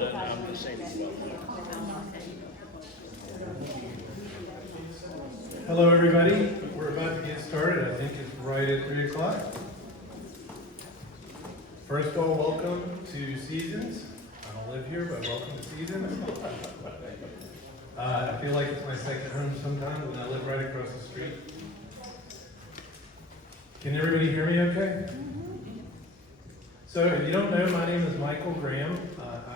but I'm just saying as well. Hello, everybody. We're about to get started. I think it's right at 3 o'clock. First of all, welcome to Seasons. I don't live here, but welcome to Seasons. I feel like it's my second home sometimes, and I live right across the street. Can everybody hear me okay? So if you don't know, my name is Michael Graham.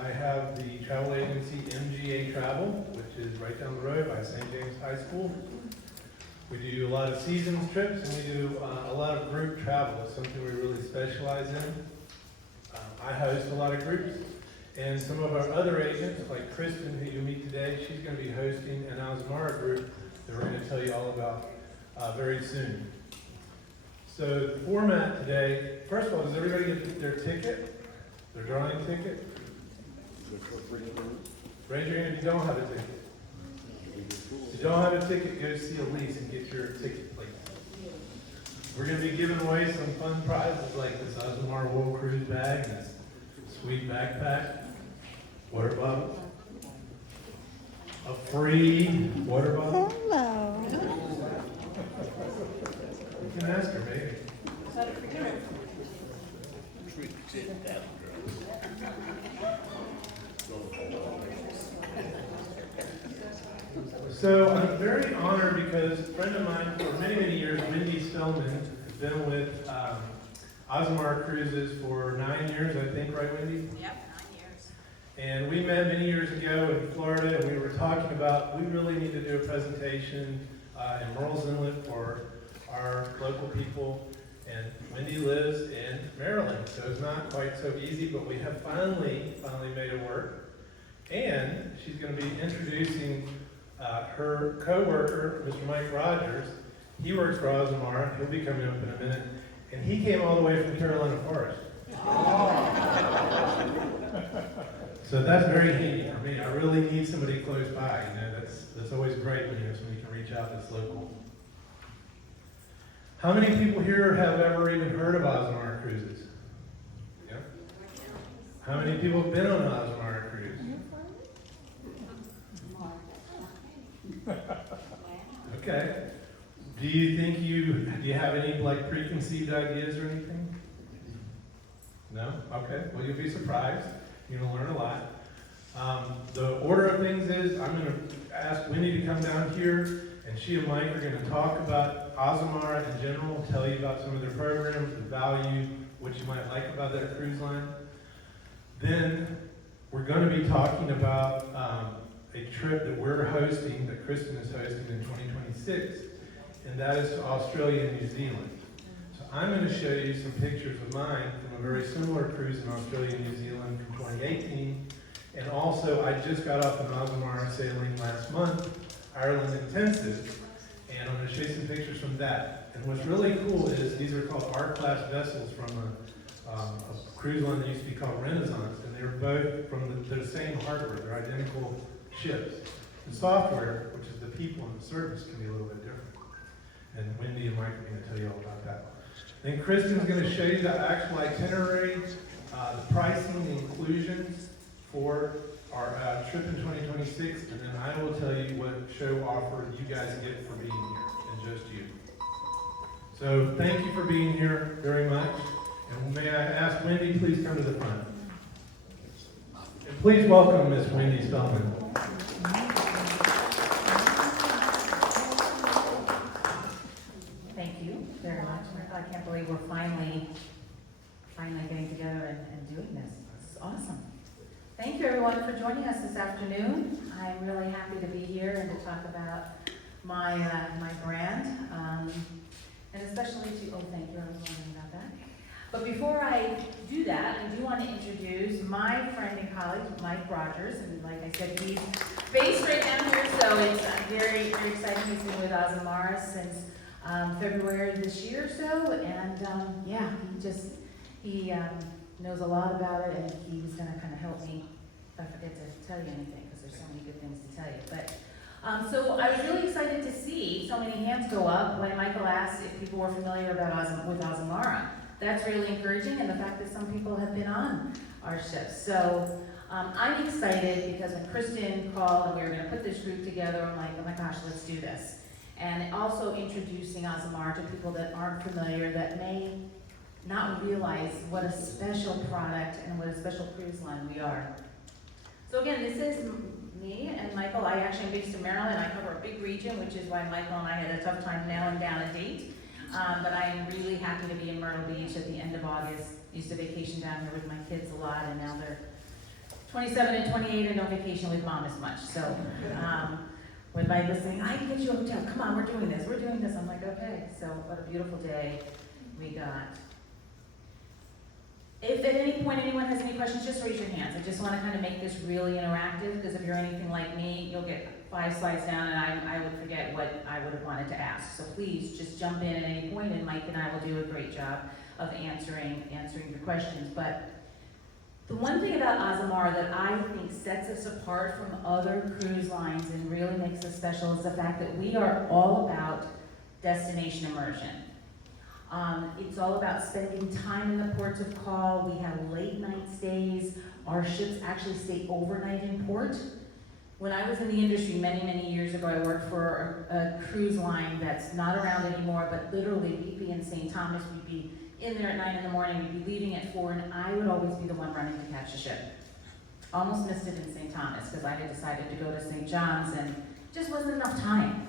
I have the travel agency MGA Travel, which is right down the road by St. James High School. We do a lot of seasons trips, and we do a lot of group travel. It's something we really specialize in. I host a lot of groups, and some of our other agents, like Kristen, who you meet today, she's going to be hosting an Azamara group that we're going to tell you all about very soon. So the format today, first of all, does everybody get their ticket, their drawing ticket? Raise your hand if you don't have a ticket. If you don't have a ticket, go see Elise and get your ticket, please. We're going to be giving away some fun prizes like this Azamara World Cruise bag, and this sweet backpack, water bottle, a free water bottle. Hello. You can ask her, maybe. So I'm very honored because a friend of mine for many, many years, Wendy Spellman, has been with Azamara Cruises for 9 years, I think, right, Wendy? Yep, 9 years. And we met many years ago in Florida, and we were talking about we really need to do a presentation in Murrells Inlet for our local people. And Wendy lives in Maryland, so it's not quite so easy, but we have finally made it work. And she's going to be introducing her co-worker, Mr. Mike Rogers. He works for Azamara. He'll be coming up in a minute. And he came all the way from Carolina Forest. So that's very handy for me. I really need somebody close by. You know, that's always great when you have somebody who can reach out that's local. How many people here have ever even heard of Azamara Cruises? Yeah. How many people have been on an Azamara cruise? Okay. Do you think do you have any like preconceived ideas or anything? No? Okay. Well, you'll be surprised. You're going to learn a lot. The order of things is I'm going to ask Wendy to come down here, and she and Mike are going to talk about Azamara in general, tell you about some of their programs, the value, what you might like about their cruise line. Then we're going to be talking about a trip that we're hosting, that Kristen is hosting in 2026, and that is to Australia and New Zealand. So I'm going to show you some pictures of mine from a very similar cruise in Australia and New Zealand from 2018, and also I just got off an Azamara sailing last month, Ireland Intensive, and I'm going to show you some pictures from that. And what's really cool is these are called R-class vessels from a cruise line that used to be called Renaissance, and they were both from the same hardware. They're identical ships. The software, which is the people and the service, can be a little bit different. And Wendy and Mike are going to tell you all about that. Then Kristen's going to show you the actual itinerary, the pricing, the inclusions for our trip in 2026, and then I will tell you what show offer you guys get for being here, and just you. So thank you for being here very much. And may I ask Wendy, please come to the front. And please welcome Miss Wendy Spellman. Thank you very much. I can't believe we're finally getting together and doing this. This is awesome. Thank you everyone for joining us this afternoon. I'm really happy to be here and to talk about my brand, and especially thank you, I was wondering about that. But before I do that, I do want to introduce my friend and colleague, Mike Rogers, and like I said, he's based right down here, so it's very, very exciting. He's been with Azamara since February this year or so, and yeah, he knows a lot about it, and he's going to kind of help me if I forget to tell you anything, because there's so many good things to tell you. But so I was really excited to see so many hands go up when Michael asked if people were familiar with Azamara. That's really encouraging, and the fact that some people have been on our ships. So I'm excited because when Kristen called and we were gonna put this group together, I'm like, oh my gosh, let's do this. And also introducing Azamara to people that aren't familiar, that may not realize what a special product and what a special cruise line we are. So again, this is me and Michael. I actually am based in Maryland. I cover a big region, which is why Michael and I had a tough time nailing down a date. But I am really happy to be in Myrtle Beach at the end of August. Used to vacation down here with my kids a lot, and now they're 27 and 28 and don't vacation with mom as much. So when Michael's saying, I can get you a hotel, come on, we're doing this. I'm like, okay. So what a beautiful day we got. If at any point anyone has any questions, just raise your hands. I just want to kind of make this really interactive, because if you're anything like me, you'll get 5 slides down and I would forget what I would have wanted to ask. So please just jump in at any point, and Mike and I will do a great job of answering your questions. But the one thing about Azamara that I think sets us apart from other cruise lines and really makes us special is the fact that we are all about destination immersion. It's all about spending time in the ports of call. We have late night stays. Our ships actually stay overnight in port. When I was in the industry many years ago, I worked for a cruise line that's not around anymore, but literally we'd be in St. Thomas, we'd be in there at 9 in the morning, we'd be leaving at 4, and I would always be the one running to catch a ship. Almost missed it in St. Thomas because I had decided to go to St. John's and just wasn't enough time.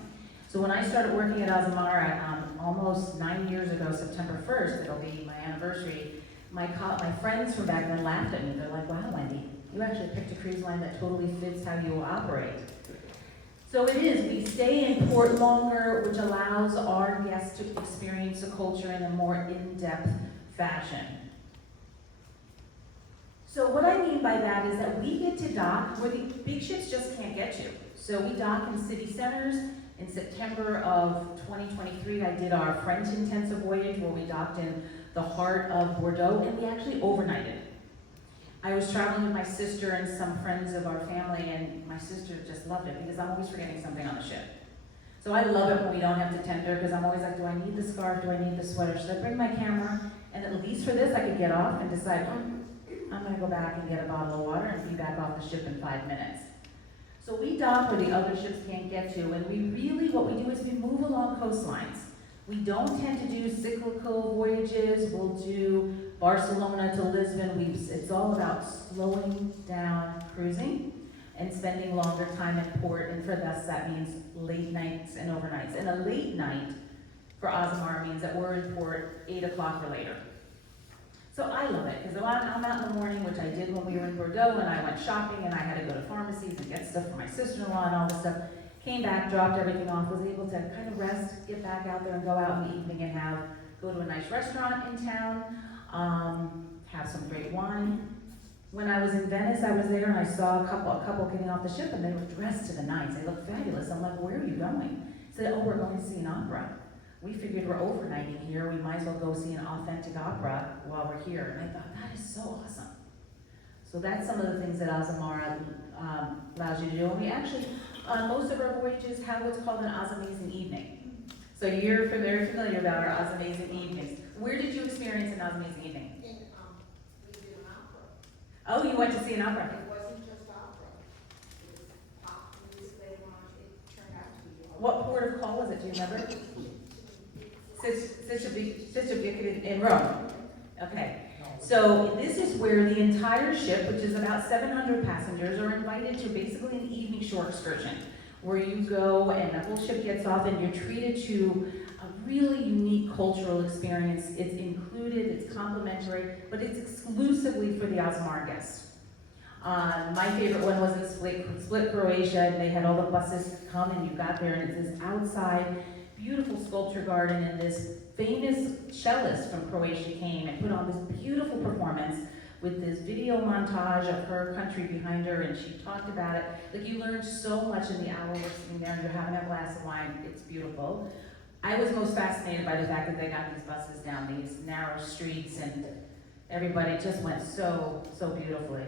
So when I started working at Azamara almost 9 years ago, September 1st, it'll be my anniversary, my friends from back then laughed at me. They're like, wow, Wendy, you actually picked a cruise line that totally fits how you operate. So it is, we stay in port longer, which allows our guests to experience the culture in a more in-depth fashion. So what I mean by that is that we get to dock where the big ships just can't get to. So we dock in city centers. In September of 2023, I did our French intensive voyage where we docked in the heart of Bordeaux, and we actually overnighted. I was traveling with my sister and some friends of our family, and my sister just loved it because I'm always forgetting something on the ship. So I love it when we don't have to tender, because I'm always like, do I need the scarf? Do I need the sweater? Should I bring my camera? And at least for this, I could get off and decide, I'm gonna go back and get a bottle of water and be back off the ship in 5 minutes. So we dock where the other ships can't get to, and what we do is we move along coastlines. We don't tend to do cyclical voyages. We'll do Barcelona to Lisbon. It's all about slowing down cruising and spending longer time in port, and for us that means late nights and overnights. And a late night for Azamara means that we're in port 8 o'clock or later. So I love it, because I'm out in the morning, which I did when we were in Bordeaux, and I went shopping, and I had to go to pharmacies and get stuff for my sister-in-law and all this stuff. Came back, dropped everything off, was able to kind of rest, get back out there and go out in the evening and go to a nice restaurant in town, have some great wine. When I was in Venice, I was there and I saw a couple getting off the ship, and they were dressed to the nines. They looked fabulous. I'm like, where are you going? They said, oh, we're going to see an opera. We figured we're overnighting here, we might as well go see an authentic opera while we're here. And I thought, that is so awesome. So that's some of the things that Azamara allows you to do. And we actually, on most of our voyages, have what's called an Azamazing evening. So you're very familiar about our Azamazing evenings. Where did you experience an Azamazing evening? We did an opera. Oh, you went to see an opera. It wasn't just opera. It was pop music later on. It turned out to be. What port of call was it? Do you remember? Sister in Rome. Okay. So this is where the entire ship, which is about 700 passengers, are invited to basically an evening shore excursion, where you go and the whole ship gets off and you're treated to a really unique cultural experience. It's included, it's complimentary, but it's exclusively for the Azamara guests. My favorite one was in Split, Croatia, and they had all the buses come, and you got there, and it's this outside, beautiful sculpture garden, and this famous cellist from Croatia came and put on this beautiful performance with this video montage of her country behind her, and she talked about it. Like, you learned so much in the hour we're sitting there and you're having a glass of wine. It's beautiful. I was most fascinated by the fact that they got these buses down these narrow streets, and everybody just went so beautifully.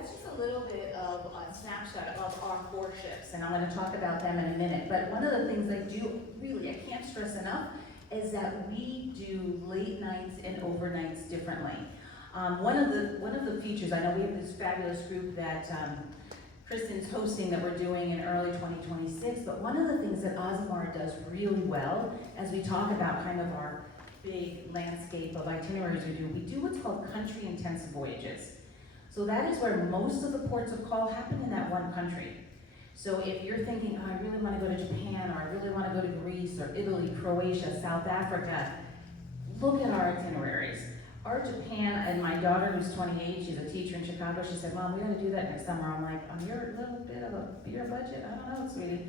that's just a little bit of a snapshot of our 4 ships, and I'm gonna talk about them in a minute. But one of the things I do, really, I can't stress enough, is that we do late nights and overnights differently. One of the features, I know we have this fabulous group that Kristen's hosting that we're doing in early 2026, but one of the things that Azamara does really well, as we talk about kind of our big landscape of itineraries we do what's called country intensive voyages. So that is where most of the ports of call happen in that one country. So if you're thinking, oh, I really want to go to Japan, or I really want to go to Greece, or Italy, Croatia, South Africa, look at our itineraries. Our Japan, and my daughter who's 28, she's a teacher in Chicago, she said, Mom, we're going to do that next summer. I'm like, on your little bit of a beer budget? I don't know, sweetie.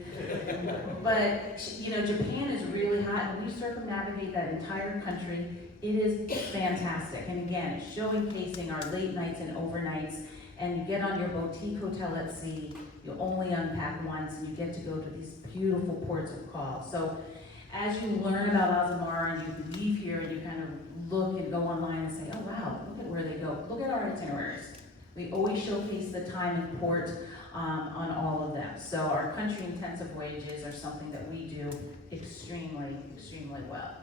But, you know, Japan is really hot, and we circumnavigate that entire country. It is fantastic. And again, showcasing our late nights and overnights, and you get on your boutique hotel at sea, you only unpack once, and you get to go to these beautiful ports of call. So as you learn about Azamara and you leave here and you kind of look and go online and say, oh wow, look at where they go. Look at our itineraries. We always showcase the time in port on all of them. So our country intensive voyages are something that we do extremely, extremely well.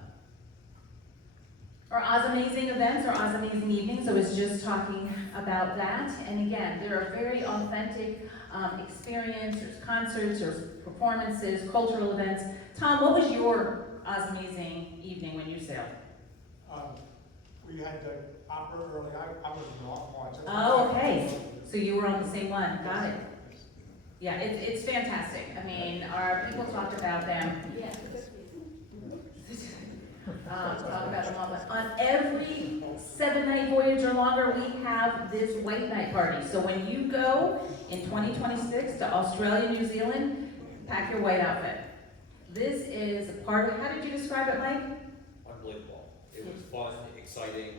Our Azamazing events, our Azamazing evenings, I was just talking about that. And again, they're a very authentic experience. There's concerts, there's performances, cultural events. Tom, what was your Azamazing evening when you sailed? We had the opera early. I was in off watch. Oh, okay. So you were on the same one. Got it. Yeah, it's fantastic. I mean, our people talked about them. Yeah. Talk about them all. But on every 7-night voyage or longer, we have this white night party. So when you go in 2026 to Australia, New Zealand, pack your white outfit. This is a part of, how did you describe it, Mike? Unbelievable. It was fun, exciting,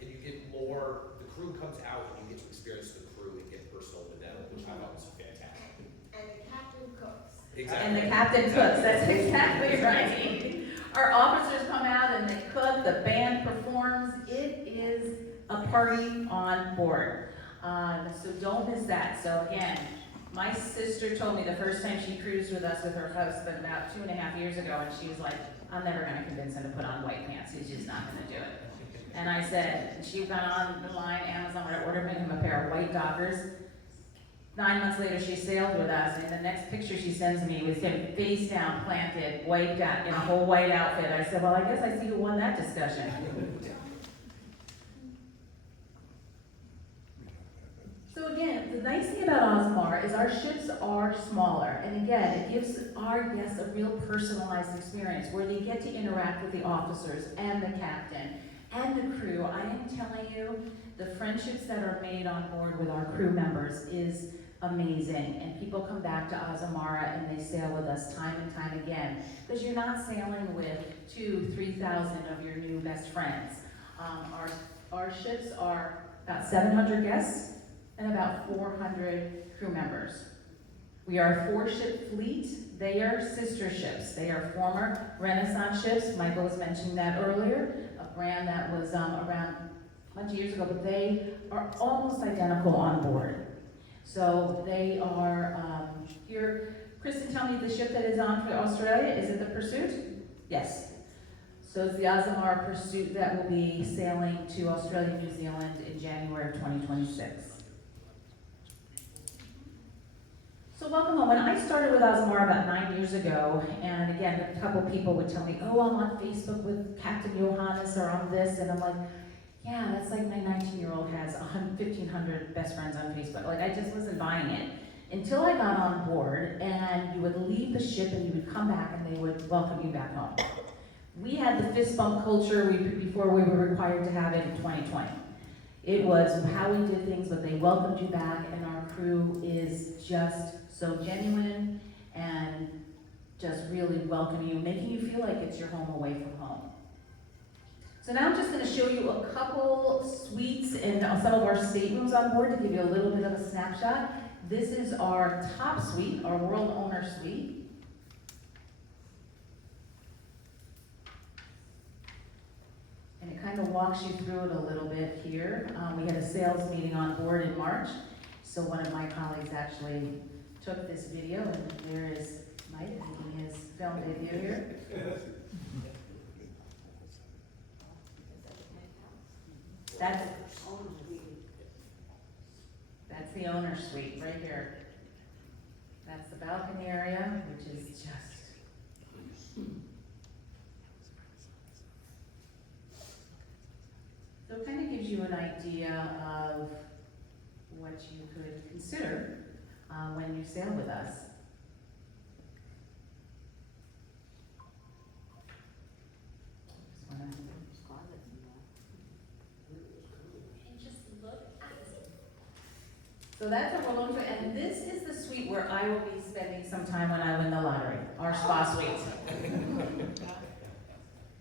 and you get more, the crew comes out and you get to experience the crew and get personal with them, which I thought was fantastic. And the captain cooks. Exactly. And the captain cooks, that's exactly right. Our officers come out and they cook, the band performs. It is a party on board. So don't miss that. So again, my sister told me the first time she cruised with us with her husband about 2.5 years ago, and she was like, I'm never gonna convince him to put on white pants, he's just not gonna do it. And I said, she got on the line, Amazon, I ordered him a pair of white Dockers. 9 months later, she sailed with us, and the next picture she sends me was him face down, planted, wiped out, in a whole white outfit. I said, well, I guess I see who won that discussion. So again, the nice thing about Azamara is our ships are smaller, and again, it gives our guests a real personalized experience where they get to interact with the officers and the captain and the crew. I am telling you, the friendships that are made on board with our crew members is amazing, and people come back to Azamara and they sail with us time and time again, because you're not sailing with 2,000-3,000 of your new best friends. Our ships are about 700 guests and about 400 crew members. We are a 4-ship fleet. They are sister ships. They are former Renaissance ships. Michael was mentioning that earlier, a brand that was around a bunch of years ago, but they are almost identical on board. So they are here. Kristen, tell me the ship that is on for Australia, is it the Pursuit? Yes. So it's the Azamara Pursuit that will be sailing to Australia, New Zealand in January of 2026. So welcome home. When I started with Azamara about 9 years ago, and again, a couple people would tell me, oh, I'm on Facebook with Captain Johannes, or I'm this, and I'm like, yeah, that's like my 19-year-old has 1,500 best friends on Facebook. Like, I just wasn't buying it. Until I got on board, and you would leave the ship and you would come back and they would welcome you back home. We had the fist bump culture before we were required to have it in 2020. It was how we did things, but they welcomed you back, and our crew is just so genuine and just really welcoming you, making you feel like it's your home away from home. So now I'm just going to show you a couple suites and some of our staterooms on board to give you a little bit of a snapshot. This is our top suite, our World Owner Suite. And it kind of walks you through it a little bit here. We had a sales meeting on board in March, So one of my colleagues actually took this video, and there is Mike making his film debut here. That's the owner's suite right here. That's the balcony area, which is just. So it kind of gives you an idea of what you could consider when you sail with us. Just wanna- And just look at it. So that's what we're looking for, and this is the suite where I will be spending some time when I win the lottery, our spa suite.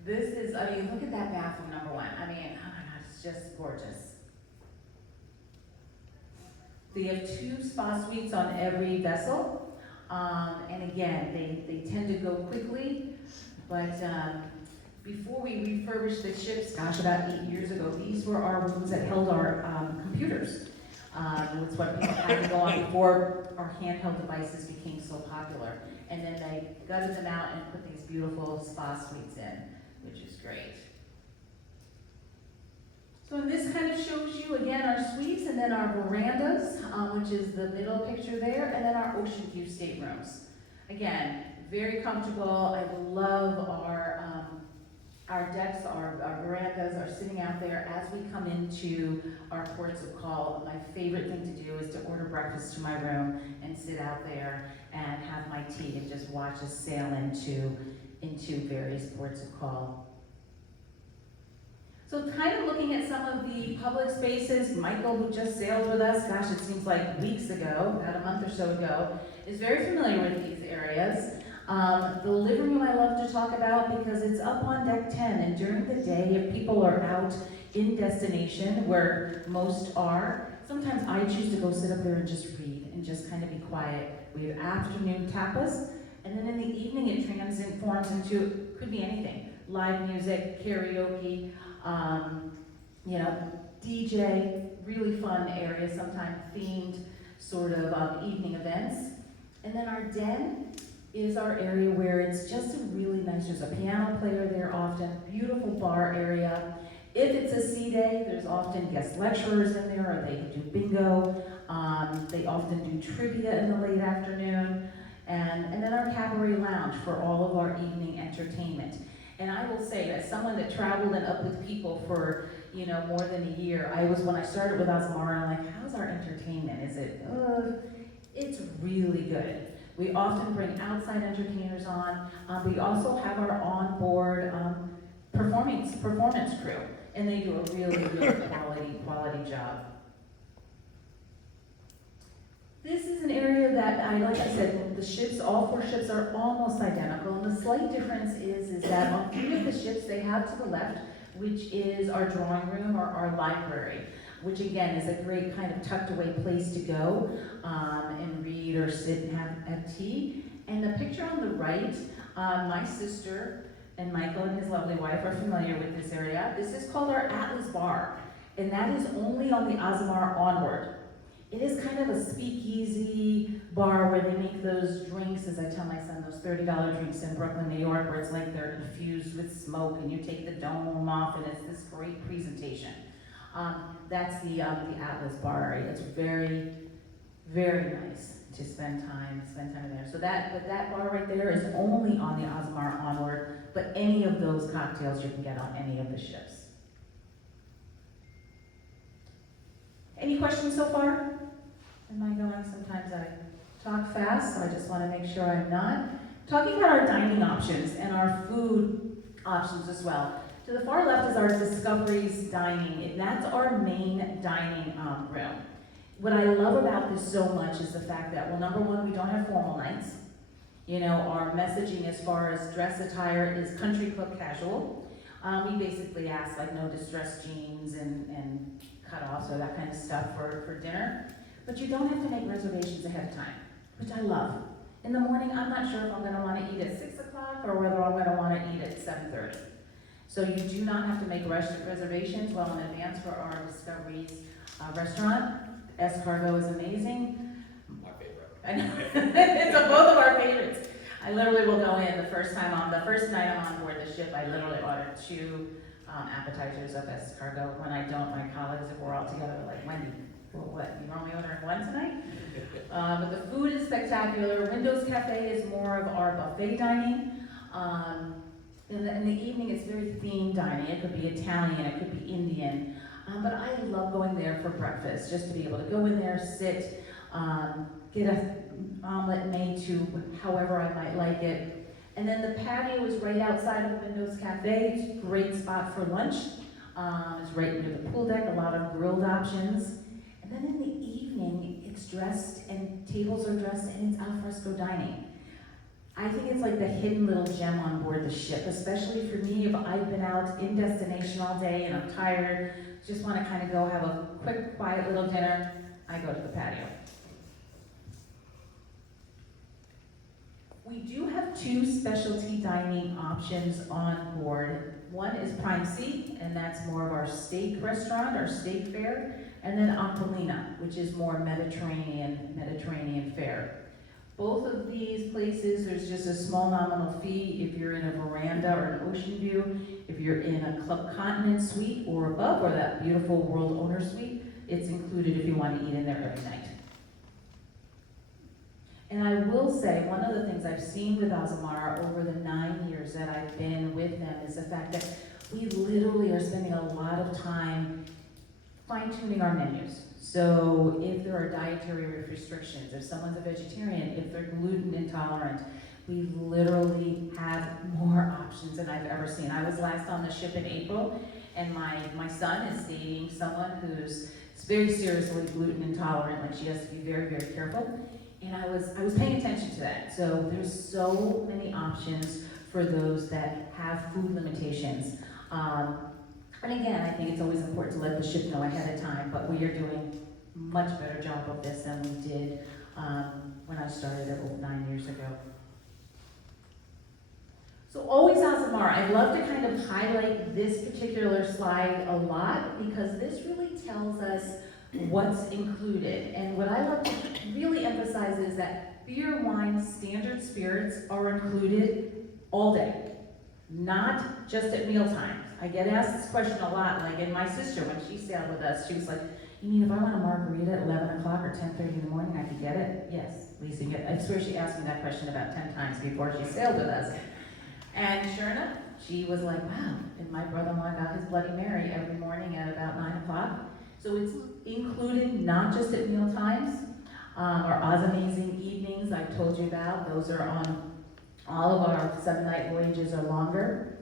This is, I mean, look at that bathroom, number one. I mean, oh my God, it's just gorgeous. They have 2 spa suites on every vessel. And again, they tend to go quickly, but before we refurbished the ships, gosh, about 8 years ago, these were our rooms that held our computers. It's what people had to go on before our handheld devices became so popular. And then they gutted them out and put these beautiful spa suites in, which is great. So this kind of shows you, again, our suites and then our verandas, which is the middle picture there, and then our ocean view staterooms. Again, very comfortable. I love our decks, our verandas are sitting out there as we come into our ports of call. My favorite thing to do is to order breakfast to my room and sit out there and have my tea and just watch us sail into various ports of call. So kind of looking at some of the public spaces, Michael, who just sailed with us, gosh, it seems like weeks ago, about a month or so ago, is very familiar with these areas. The living room I love to talk about because it's up on deck 10, and during the day, if people are out in destination, where most are, sometimes I choose to go sit up there and just read and just kind of be quiet. We have afternoon tapas, and then in the evening it transforms into, could be anything, live music, karaoke, DJ, really fun area, sometimes themed sort of evening events. And then our den is our area where it's just a really nice, there's a piano player there often, beautiful bar area. If it's a sea day, there's often guest lecturers in there, or they do bingo. They often do trivia in the late afternoon. And then our cabaret lounge for all of our evening entertainment. And I will say, as someone that traveled and up with people for, more than a year, when I started with Azamara, I'm like, how's our entertainment? Is it, it's really good. We often bring outside entertainers on. We also have our onboard performance crew, and they do a really, really quality job. This is an area that like I said, the ships, all 4 ships are almost identical, and the slight difference is that on 3 of the ships they have to the left, which is our drawing room or our library, which again is a great kind of tucked away place to go and read or sit and have tea. And the picture on the right, my sister and Michael and his lovely wife are familiar with this area. This is called our Atlas Bar, and that is only on the Azamara onward. It is kind of a speakeasy bar where they make those drinks, as I tell my son, those $30 drinks in Brooklyn, New York, where it's like they're infused with smoke and you take the dome off and it's this great presentation. That's the Atlas Bar area. It's very, very nice to spend time there. So that bar right there is only on the Azamara onward, but any of those cocktails you can get on any of the ships. Any questions so far? Am I going? Sometimes I talk fast, so I just want to make sure I'm not. Talking about our dining options and our food options as well. To the far left is our Discoveries dining, and that's our main dining room. What I love about this so much is the fact that, well, number one, we don't have formal nights. Our messaging as far as dress attire is country club casual. We basically ask like no distressed jeans and cutoffs or that kind of stuff for dinner. But you don't have to make reservations ahead of time, which I love. In the morning, I'm not sure if I'm gonna wanna eat at 6 o'clock or whether I'm gonna wanna eat at 7:30. So you do not have to make reservations well in advance for our Discoveries restaurant. Escargot is amazing. My favorite. I know. It's both of our favorites. I literally will go in the first night I'm on board the ship, I literally order 2 appetizers of escargot. When I don't, my colleagues, if we're all together, are like, Wendy, well, what, you only ordering 1 tonight? But the food is spectacular. Windows Cafe is more of our buffet dining. In the evening, it's very themed dining. It could be Italian, it could be Indian. But I love going there for breakfast, just to be able to go in there, sit, get an omelet made to however I might like it. And then the patio is right outside of the Windows Cafe. It's a great spot for lunch. It's right near the pool deck, a lot of grilled options. And then in the evening, it's dressed and tables are dressed and it's al fresco dining. I think it's like the hidden little gem on board the ship, especially for me if I've been out in destination all day and I'm tired, just want to kind of go have a quick, quiet little dinner, I go to the patio. We do have 2 specialty dining options on board. One is Prime Seat, and that's more of our steak restaurant, our steak fare, and then Aquilina, which is more Mediterranean fare. Both of these places, there's just a small nominal fee if you're in a veranda or an ocean view. If you're in a Club Continent suite or above, or that beautiful World Owner suite, it's included if you want to eat in there every night. And I will say, one of the things I've seen with Azamara over the 9 years that I've been with them is the fact that we literally are spending a lot of time fine-tuning our menus. So if there are dietary restrictions, if someone's a vegetarian, if they're gluten intolerant, we literally have more options than I've ever seen. I was last on the ship in April, and my son is dating someone who's very seriously gluten intolerant, like she has to be very, very careful. And I was paying attention to that. So there's so many options for those that have food limitations. And again, I think it's always important to let the ship know ahead of time, but we are doing a much better job of this than we did when I started about 9 years ago. So always Azamara, I love to kind of highlight this particular slide a lot because this really tells us what's included. And what I love to really emphasize is that beer, wine, standard spirits are included all day, not just at mealtime. I get asked this question a lot, like, and my sister, when she sailed with us, she was like, you mean if I want a margarita at 11 o'clock or 10:30 in the morning, I could get it? Yes, Lisa, I swear she asked me that question about 10 times before she sailed with us. And sure enough, she was like, wow, and my brother-in-law got his Bloody Mary every morning at about 9 o'clock. So it's included not just at meal times, our Amazing evenings I told you about. Those are on all of our 7-night voyages or longer.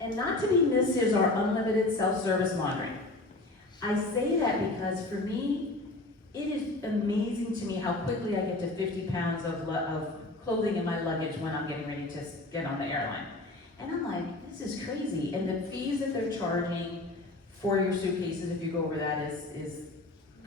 And not to be missed is our unlimited self-service laundry. I say that because for me, it is amazing to me how quickly I get to 50 pounds of clothing in my luggage when I'm getting ready to get on the airline. And I'm like, this is crazy. And the fees that they're charging for your suitcases, if you go over that, is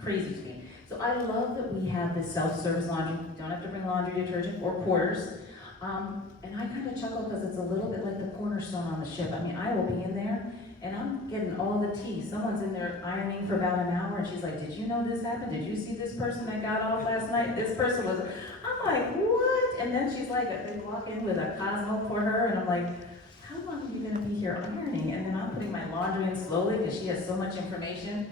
crazy to me. So I love that we have this self-service laundry. You don't have to bring laundry detergent or quarters. And I kind of chuckle because it's a little bit like the cornerstone on the ship. I mean, I will be in there and I'm getting all the tea. Someone's in there ironing for about an hour and she's like, did you know this happened? Did you see this person that got off last night? This person was, I'm like, what? And then she's like, they walk in with a Cosmo for her and I'm like, how long are you gonna be here ironing? And then I'm putting my laundry in slowly because she has so much information.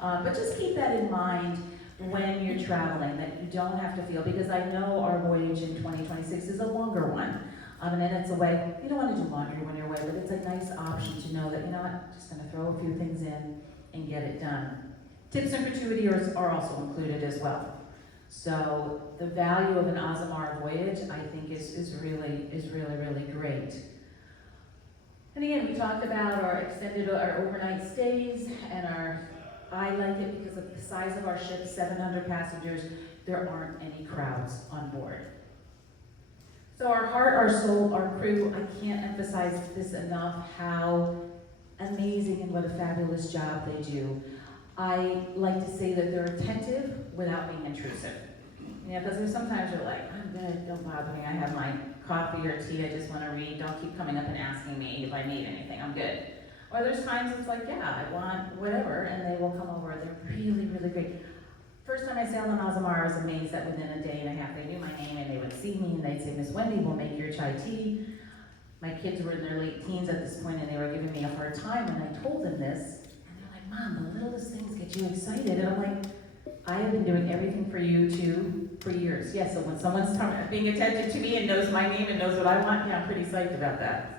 But just keep that in mind when you're traveling, that you don't have to feel, because I know our voyage in 2026 is a longer one. And then it's a way, you don't want to do laundry when you're away, but it's a nice option to know that, you know what, I'm just going to throw a few things in and get it done. Tips and gratuity are also included as well. So the value of an Azamara voyage, I think, is really great. And again, we talked about our overnight stays and I like it because of the size of our ship, 700 passengers, there aren't any crowds on board. So our heart, our soul, our crew, I can't emphasize this enough, how amazing and what a fabulous job they do. I like to say that they're attentive without being intrusive. You know, because there's sometimes you're like, I'm good, don't bother me, I have my coffee or tea, I just want to read, don't keep coming up and asking me if I need anything, I'm good. Or there's times it's like, yeah, I want whatever, and they will come over. They're really great. first time I sailed on Azamara, I was amazed that within a day and a half, they knew my name and they would see me and they'd say, Miss Wendy, we'll make your chai tea. My kids were in their late teens at this point and they were giving me a hard time when I told them this. And they're like, Mom, the littlest things get you excited. And I'm like, I have been doing everything for you too for years. Yes, so when someone's paying attention to me and knows my name and knows what I want, yeah, I'm pretty psyched about that.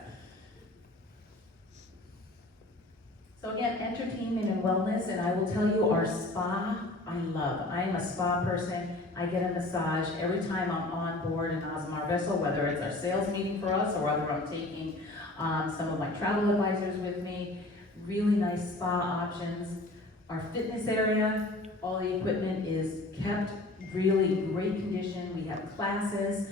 So again, entertainment and wellness, and I will tell you, our spa, I love. I am a spa person. I get a massage every time I'm on board an Azamara vessel, whether it's our sales meeting for us or whether I'm taking some of my travel advisors with me. Really nice spa options. Our fitness area, all the equipment is kept really in great condition. We have classes,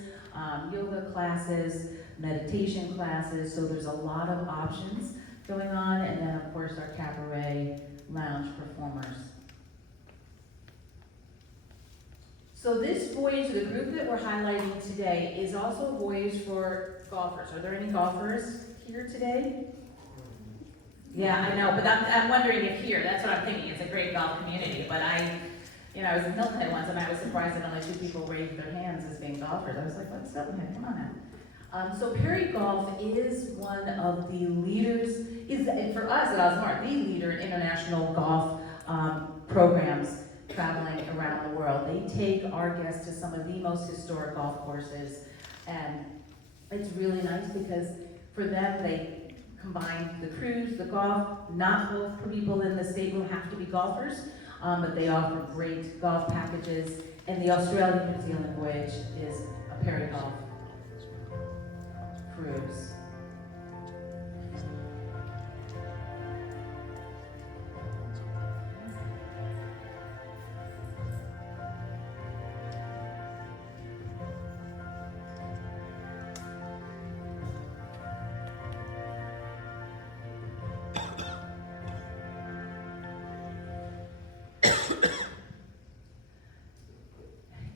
yoga classes, meditation classes, so there's a lot of options going on, and then of course our cabaret lounge performers. So this voyage, the group that we're highlighting today, is also a voyage for golfers. Are there any golfers here today? Yeah, I know, but I'm wondering if here, that's what I'm thinking, it's a great golf community, but I was in Hilton Head once and I was surprised that only 2 people raised their hands as being golfers. I was like, what's up, man, come on now. So Perry Golf is one of the leaders, for us at Azamara, the leader in international golf programs traveling around the world. They take our guests to some of the most historic golf courses, and it's really nice because for them, they combine the cruise, the golf. Not both people in the stateroom have to be golfers, but they offer great golf packages, and the Australia-New Zealand voyage is a Perry Golf cruise.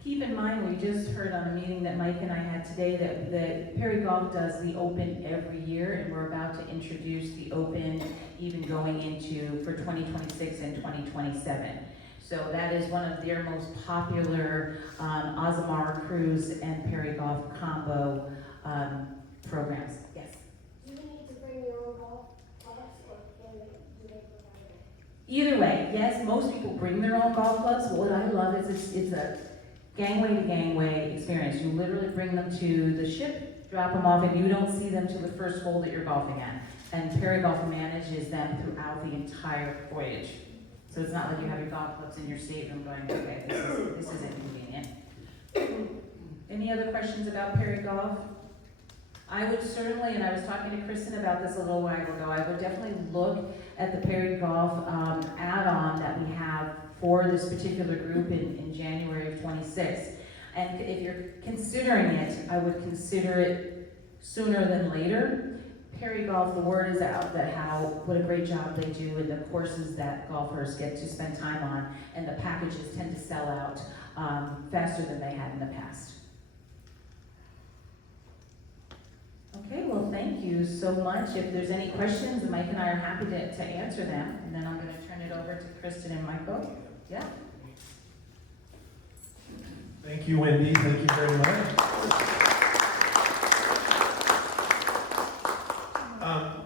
Keep in mind, we just heard on a meeting that Mike and I had today that Perry Golf does the Open every year, and we're about to introduce the Open even going into for 2026 and 2027. So that is one of their most popular Azamara Cruise and Perry Golf combo programs. Yes? Do you need to bring your own golf clubs, or do they provide it? Either way, yes, most people bring their own golf clubs, but what I love is it's a gangway to gangway experience. You literally bring them to the ship, drop them off, and you don't see them till the first hole that you're golfing at. And Perry Golf manages them throughout the entire voyage. So it's not like you have your golf clubs in your stateroom going, okay, this is inconvenient. Any other questions about Perry Golf? I would certainly, and I was talking to Kristen about this a little while ago, I would definitely look at the Perry Golf add-on that we have for this particular group in January of 26. And if you're considering it, I would consider it sooner than later. Perry Golf, the word is out that what a great job they do and the courses that golfers get to spend time on, and the packages tend to sell out faster than they had in the past. Okay, well, thank you so much. If there's any questions, Mike and I are happy to answer them, and then I'm going to turn it over to Kristen and Michael. Yeah. Thank you, Wendy. Thank you very much.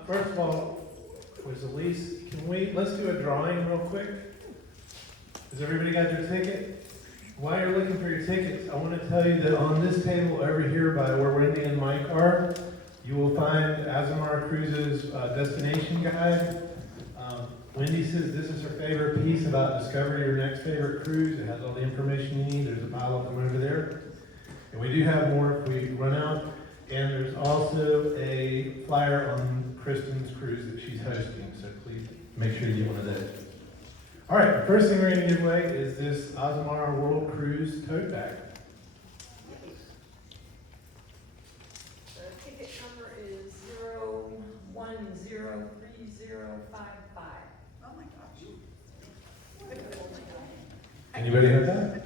First of all, was Elise, let's do a drawing real quick. Has everybody got their ticket? While you're looking for your tickets, I want to tell you that on this table over here by where Wendy and Mike are, you will find Azamara Cruises destination guide. Wendy says this is her favorite piece about discovering your next favorite cruise. It has all the information you need. There's a pile of them over there. And we do have more if we run out. And there's also a flyer on Kristen's cruise that she's hosting. So please make sure you get one of those. All right, the first thing we're going to give away is this Azamara World Cruise tote bag. The ticket number is 0103055. Oh my gosh. Anybody have that?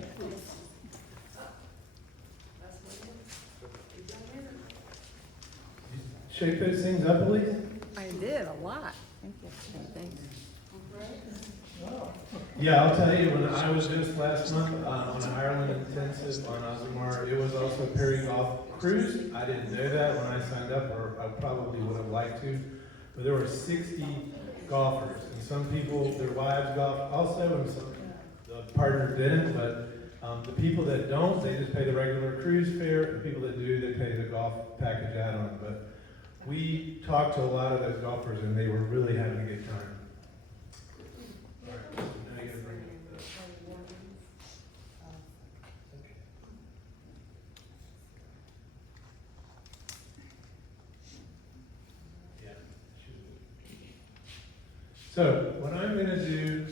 Shake those things up, Elise. I did, a lot. Thank you. Thanks. Yeah, I'll tell you, when I was just last month on an Ireland intensive on Azamara, it was also a Perry Golf cruise. I didn't know that when I signed up, or I probably would have liked to. But there were 60 golfers, and some people, their wives golfed also, and some the partner didn't. But the people that don't, they just pay the regular cruise fare. The people that do, they pay the golf package add-on. But we talked to a lot of those golfers, and they were really having a good time. All right, now you gotta bring it up. Yeah. So what I'm going to do,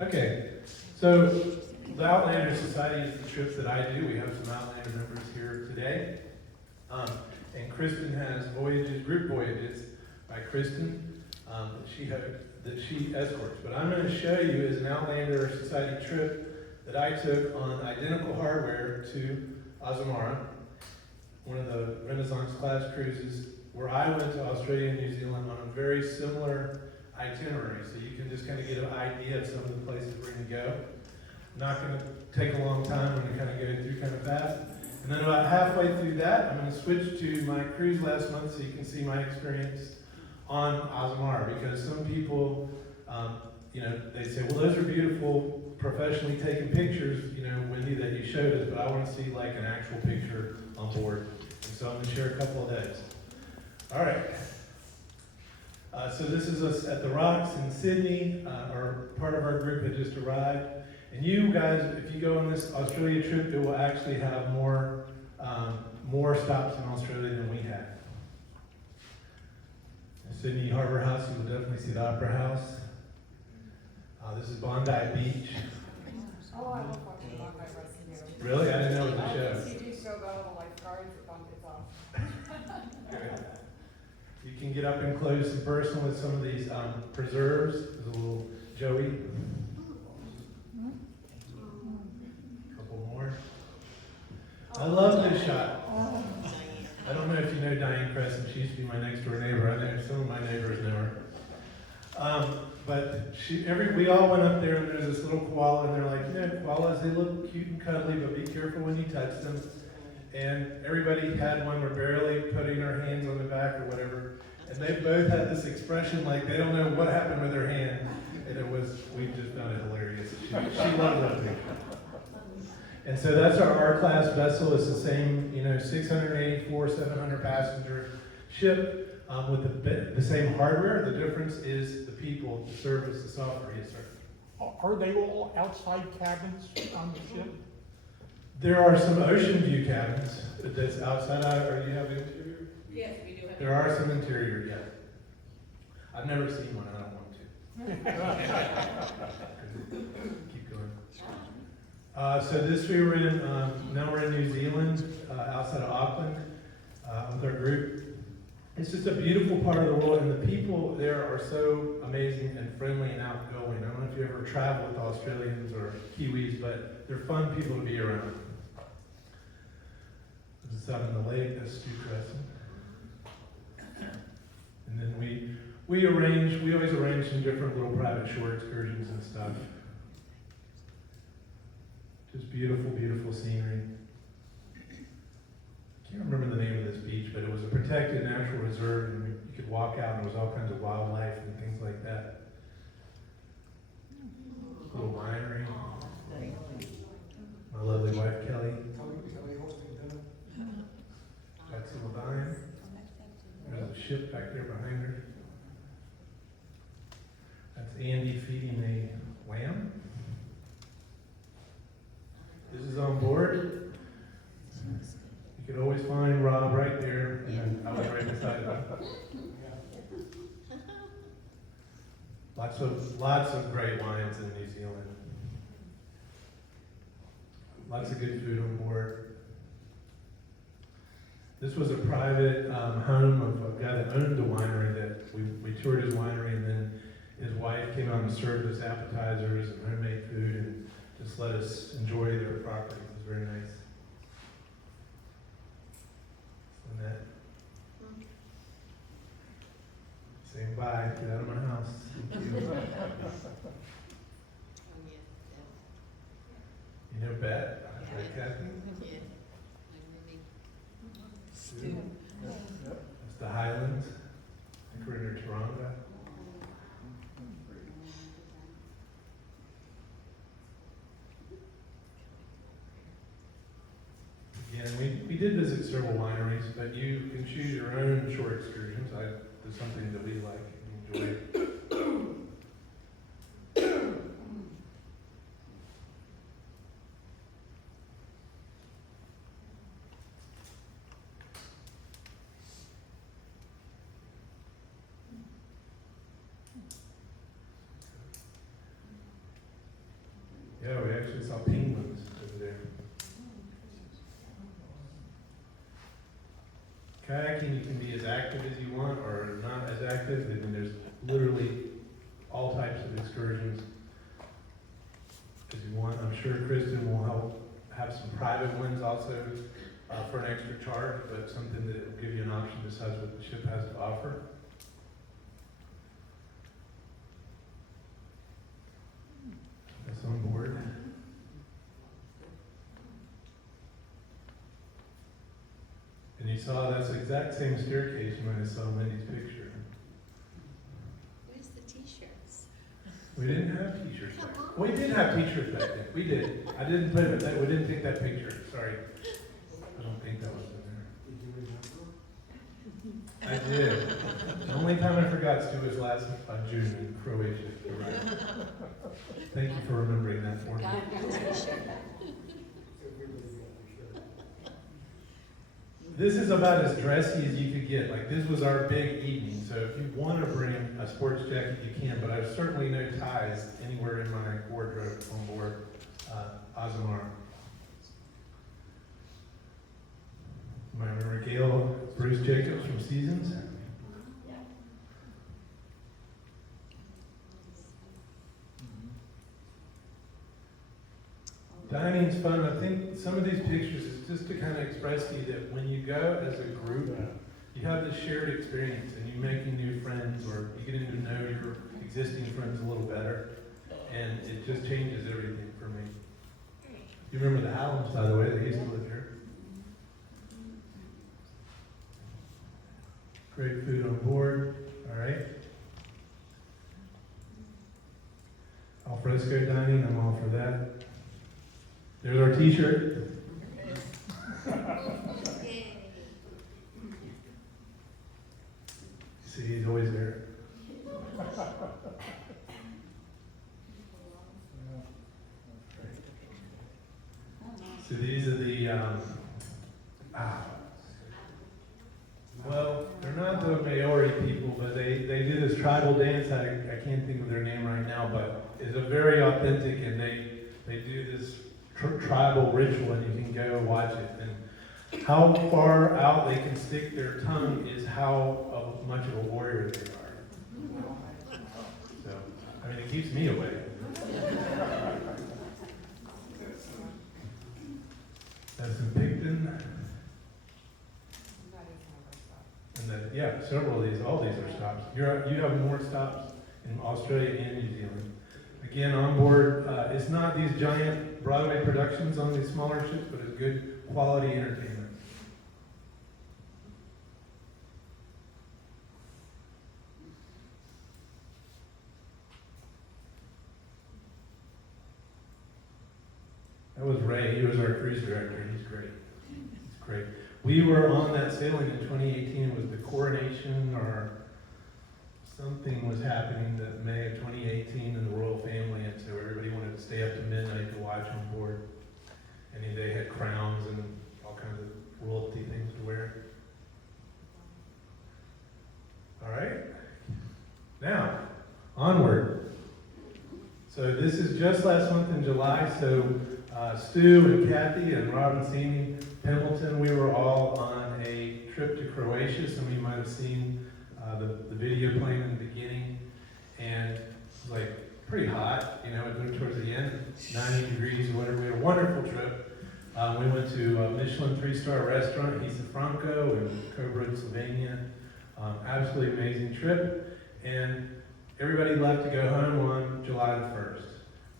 okay, so the Outlander Society is the trip that I do. We have some Outlander members here today. And Kristen has voyages, group voyages by Kristen that she escorts. But I'm going to show you is an Outlander Society trip that I took on identical hardware to Azamara, one of the Renaissance class cruises, where I went to Australia and New Zealand on a very similar itinerary. So you can just kind of get an idea of some of the places we're going to go. Not going to take a long time. I'm going to kind of go through kind of fast. And then about halfway through that, I'm going to switch to my cruise last month so you can see my experience on Azamara, because some people, they say, well, those are beautiful, professionally taken pictures, Wendy, that you showed us, but I want to see like an actual picture on board. And so I'm going to share a couple of those. All right. So this is us at the Rocks in Sydney. Our part of our group had just arrived. And you guys, if you go on this Australia trip, it will actually have more stops in Australia than we have. Sydney Harbour House, you will definitely see the Opera House. This is Bondi Beach. Oh, I love watching Bon Voyage Hot Really? I didn't know it was a show. You do so well, the lifeguards, it's off. Good. You can get up and close and personal with some of these preserves. There's a little Joey. Couple more. I love this shot. I don't know if you know Diane Crescent. She used to be my next door neighbor. I know some of my neighbors know her. But we all went up there, and there's this little koala, and they're like, koalas, they look cute and cuddly, but be careful when you touch them. And everybody had one, we're barely putting our hands on the back or whatever. And they both had this expression like they don't know what happened with their hand. And we just found it hilarious. She loved it. And so that's our R-class vessel. It's the same, 684, 700 passenger ship with the same hardware. The difference is the people, the service, the software. Yes, sir. Are they all outside cabins on the ship? There are some oceanview cabins that's outside. Or do you have interior? Yes, we do have. There are some interior, yes. I've never seen one. I don't want to. Keep going. So this we were in. Now we're in New Zealand, outside of Auckland, with our group. It's just a beautiful part of the world, and the people there are so amazing and friendly and outgoing. I don't know if you ever travel with Australians or Kiwis, but they're fun people to be around. This is out in the lake. That's Stu Crescent. And then we always arrange some different little private shore excursions and stuff. Just beautiful, beautiful scenery. I can't remember the name of this beach, but it was a protected natural reserve, and you could walk out, and there was all kinds of wildlife and things like that. Little winery. My lovely wife, Kelly. That's Levine. There's a ship back there behind her. That's Andy feeding a lamb. This is on board. You could always find Rob right there, and I was right beside him. Lots of great wines in New Zealand. Lots of good food on board. This was a private home of a guy that owned a winery that we toured his winery, and then his wife came out and served us appetizers and homemade food, and just let us enjoy their property. It was very nice. Annette. Saying bye, get out of my house. Thank you. You know Bet, right, Kathy? Sue. That's the Highlands. I think we're in Toronto. Again, we did visit several wineries, but you can choose your own short excursions. There's something that we like and enjoy. Yeah, we actually saw penguins over there. Kayaking, you can be as active as you want or not as active. I mean, there's literally all types of excursions as you want. I'm sure Kristen will help have some private ones also for an extra charge, but something that will give you an option besides what the ship has to offer. That's on board. And you saw that's the exact same staircase you might have saw Wendy's picture. Where's the t-shirts? We didn't have t-shirts back then. We did have t-shirts back then. We did. I didn't put it, we didn't take that picture. Sorry. I don't think that was in there. I did. The only time I forgot Stu was last June in Croatia. You're right. Thank you for remembering that for me. Got your t-shirt. This is about as dressy as you could get. Like, this was our big evening, so if you want to bring a sports jacket, you can, but I have certainly no ties anywhere in my wardrobe on board Azamara. You might remember Gail Bruce Jacobs from Seasons. Dining's fun. I think some of these pictures is just to kind of express to you that when you go as a group, you have this shared experience and you're making new friends or you're getting to know your existing friends a little better. And it just changes everything for me. You remember the Allens, by the way, they used to live here. Great food on board. All right. Alfresco dining, I'm all for that. There's our t-shirt. See, he's always there. So these are the, well, they're not the Maori people, but they do this tribal dance. I can't think of their name right now, but it's a very authentic, and they do this tribal ritual, and you can go watch it. And how far out they can stick their tongue is how much of a warrior they are. So, I mean, it keeps me away. That's in Picton. And then, yeah, several of these, all these are stops. You have more stops in Australia and New Zealand. Again, on board, it's not these giant Broadway productions on these smaller ships, but it's good quality entertainment. That was Ray. He was our cruise director. He's great. He's great. We were on that sailing in 2018. It was the coronation or something was happening that May of 2018 in the royal family, and so everybody wanted to stay up to midnight to watch on board. And they had crowns and all kinds of royalty things to wear. All right. Now, onward. So this is just last month in July. So Stu and Kathy and Rob and Sammy Pendleton, we were all on a trip to Croatia. Some of you might have seen the video playing in the beginning, and it was like pretty hot, towards the end, 90 degrees to a Michelin 3-star restaurant, Isa Franco in Coburg, Slovenia. Absolutely amazing trip. And everybody left to go home on July the 1st.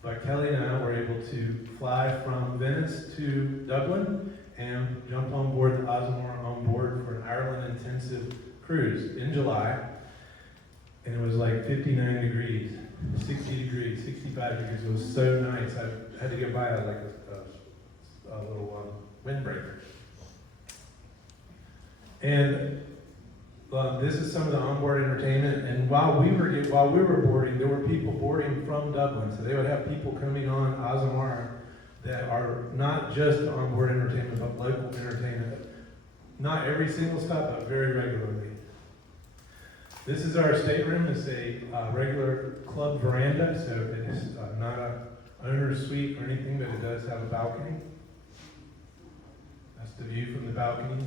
But Kelly and I were able to fly from Venice to Dublin and jump on board the Azamara on board for an Ireland intensive cruise in July. And it was like 59 degrees, 60 degrees, 65 degrees. It was so nice. I had to get by a little windbreaker. And this is some of the onboard entertainment. And while we were boarding, there were people boarding from Dublin. So they would have people coming on Azamara that are not just onboard entertainment, but local entertainment. Not every single stop, but very regularly. This is our stateroom. It's a regular club veranda, so it is not a owner's suite or anything, but it does have a balcony. That's the view from the balcony.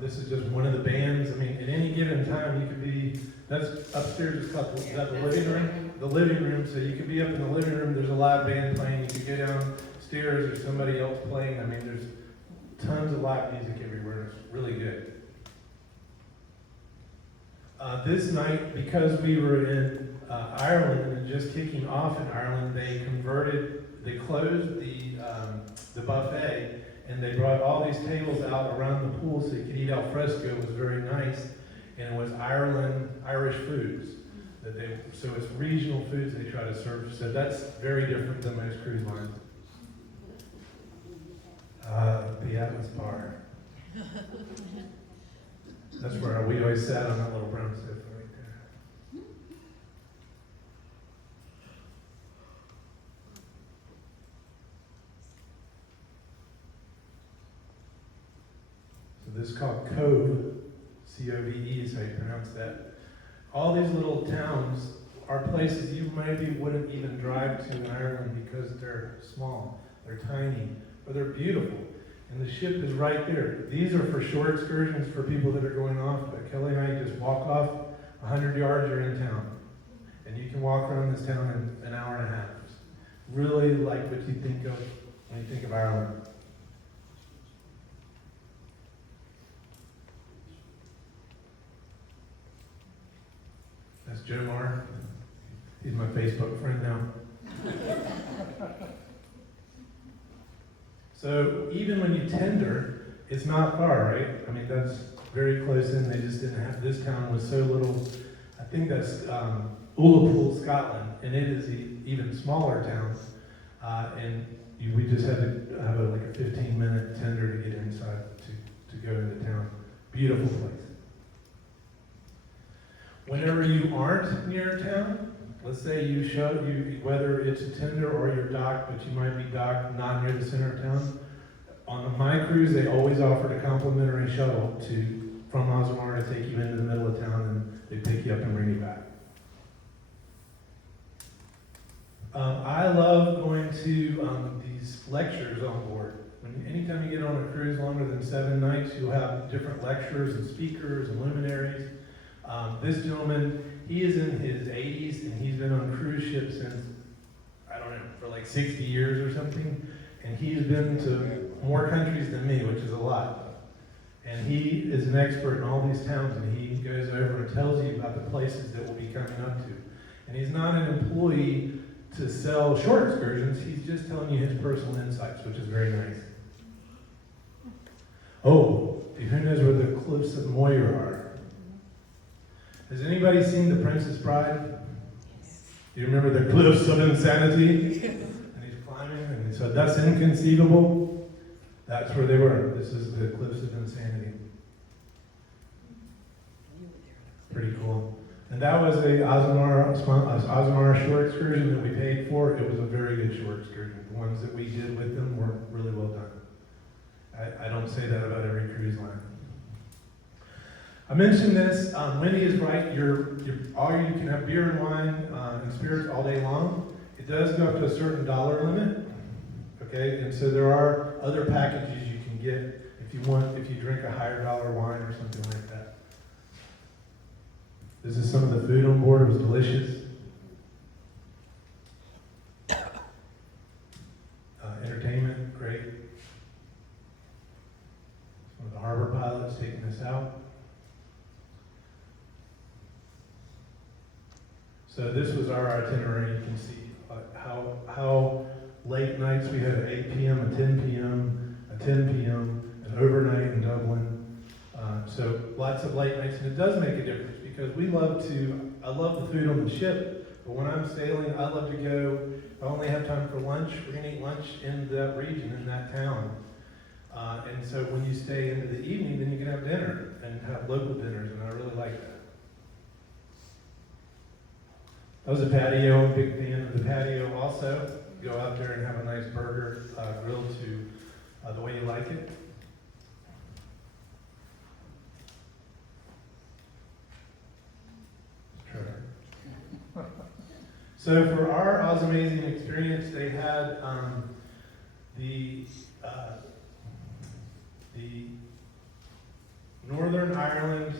This is just one of the bands. I mean, at any given time, you could be, that's upstairs, is that the living room? The living room, so you could be up in the living room, there's a live band playing, you could go downstairs, there's somebody else playing. I mean, there's tons of live music everywhere. It's really good. This night, because we were in Ireland and just kicking off in Ireland, they closed the buffet, and they brought all these tables out around the pool so you could eat al fresco. It was very nice, and it was Irish foods. So it's regional foods they try to serve. So that's very different than most cruise lines. The Atlas Bar. That's where we always sat on that little brown sofa right there. So this is called Cove, C-O-V-E is how you pronounce that. All these little towns are places you maybe wouldn't even drive to in Ireland because they're small, they're tiny, but they're beautiful. And the ship is right there. These are for short excursions for people that are going off, but Kelly and I just walk off 100 yards, you're in town. And you can walk around this town in an hour and a half. Really like what you think of when you think of Ireland. That's Joe Marr. He's my Facebook friend now. So even when you tender, it's not far, right? I mean, that's very close in. They just didn't have, this town was so little. I think that's Ullapool, Scotland, and it is an even smaller town. We just had to have like a 15-minute tender to get inside to go into town. Beautiful place. Whenever you aren't near town, let's say whether it's a tender or you're docked, but you might be docked not near the center of town. On my cruise, they always offered a complimentary shuttle from Azamara to take you into the middle of town, and they pick you up and bring you back. I love going to these lectures on board. Anytime you get on a cruise longer than 7 nights, you'll have different lecturers and speakers and luminaries. This gentleman, he is in his 80s, and he's been on cruise ships since, I don't know, for like 60 years or something. And he's been to more countries than me, which is a lot. And he is an expert in all these towns, and he goes over and tells you about the places that we'll be coming up to. And he's not an employee to sell short excursions, he's just telling you his personal insights, which is very nice. Oh, who knows where the cliffs of Moher are? Has anybody seen The Princess Bride? Yes. Do you remember the cliffs of insanity? And he's climbing, and he said, that's inconceivable. That's where they were. This is the cliffs of insanity. Pretty cool. And that was a Azamara short excursion that we paid for. It was a very good short excursion. The ones that we did with them were really well done. I don't say that about every cruise line. I mentioned this. Wendy is right. You can have beer and wine and spirits all day long. It does go up to a certain dollar limit. Okay, and so there are other packages you can get if you drink a higher dollar wine or something like that. This is some of the food on board. It was delicious. Entertainment. So this was our itinerary. You can see how late nights we had at 8 p.m., a 10 p.m., a 10 p.m., an overnight in Dublin. So lots of late nights, and it does make a difference because I love the food on the ship, but when I'm sailing, I love to go, if I only have time for lunch, we're gonna eat lunch in that region, in that town. And so when you stay into the evening, then you can have dinner and have local dinners, and I really like that. I was a patio, I'm a big fan of the patio also. Go out there and have a nice burger grilled to the way you like it. So for our Amazing experience, they had the Northern Ireland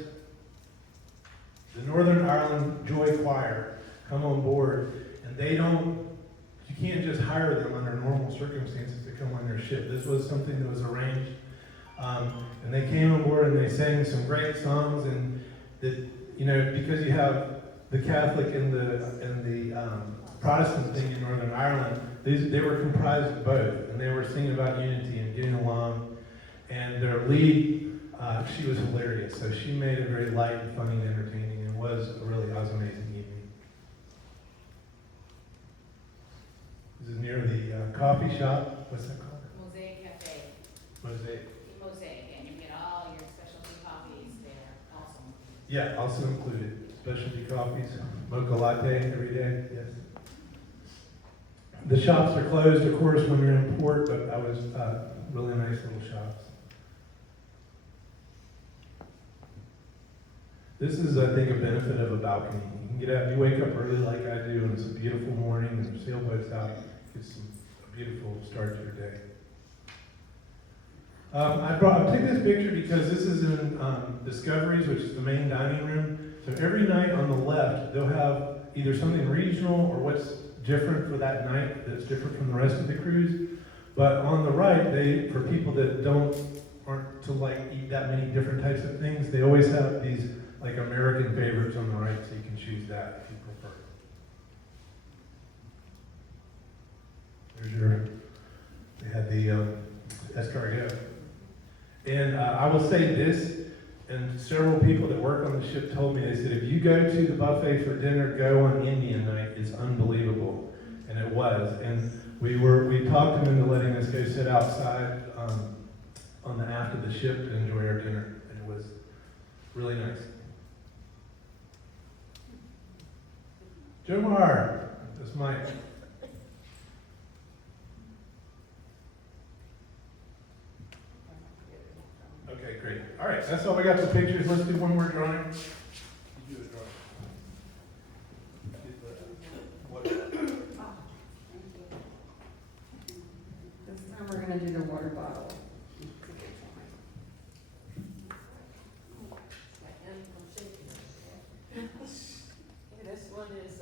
Joy Choir come on board, and you can't just hire them under normal circumstances to come on their ship. This was something that was arranged, and they came on board and they sang some great songs, and that, because you have the Catholic and the Protestant thing in Northern Ireland, they were comprised of both, and they were singing about unity and getting along. And their lead, she was hilarious, so she made it very light and funny and entertaining, and was a really amazing evening. This is near the coffee shop. What's that called? Mosaic Cafe. Mosaic. Mosaic, and you get all your specialty coffees there. Awesome. Yeah, also included. Specialty coffees, mocha latte every day, yes. The shops are closed, of course, when you're in port, but I was really nice little shops. This is, I think, a benefit of a balcony. You can get out, you wake up early like I do, and it's a beautiful morning, and the sailboat's out. It's a beautiful start to your day. I took this picture because this is in Discoveries, which is the main dining room. So every night on the left, they'll have either something regional or what's different for that night that's different from the rest of the cruise. But on the right, for people that aren't to eat that many different types of things, they always have these American favorites on the right, so you can choose that if you prefer. They had the escargot. And I will say this, and several people that work on the ship told me, they said, if you go to the buffet for dinner, go on Indian night. It's unbelievable. And it was. And we talked them into letting us go sit outside on the aft of the ship to enjoy our dinner. And it was really nice. Jomar, that's Mike. Okay, great. All right, that's all we got for pictures. Let's do one more drawing. You do a drawing. This time we're gonna do the water bottle. This one is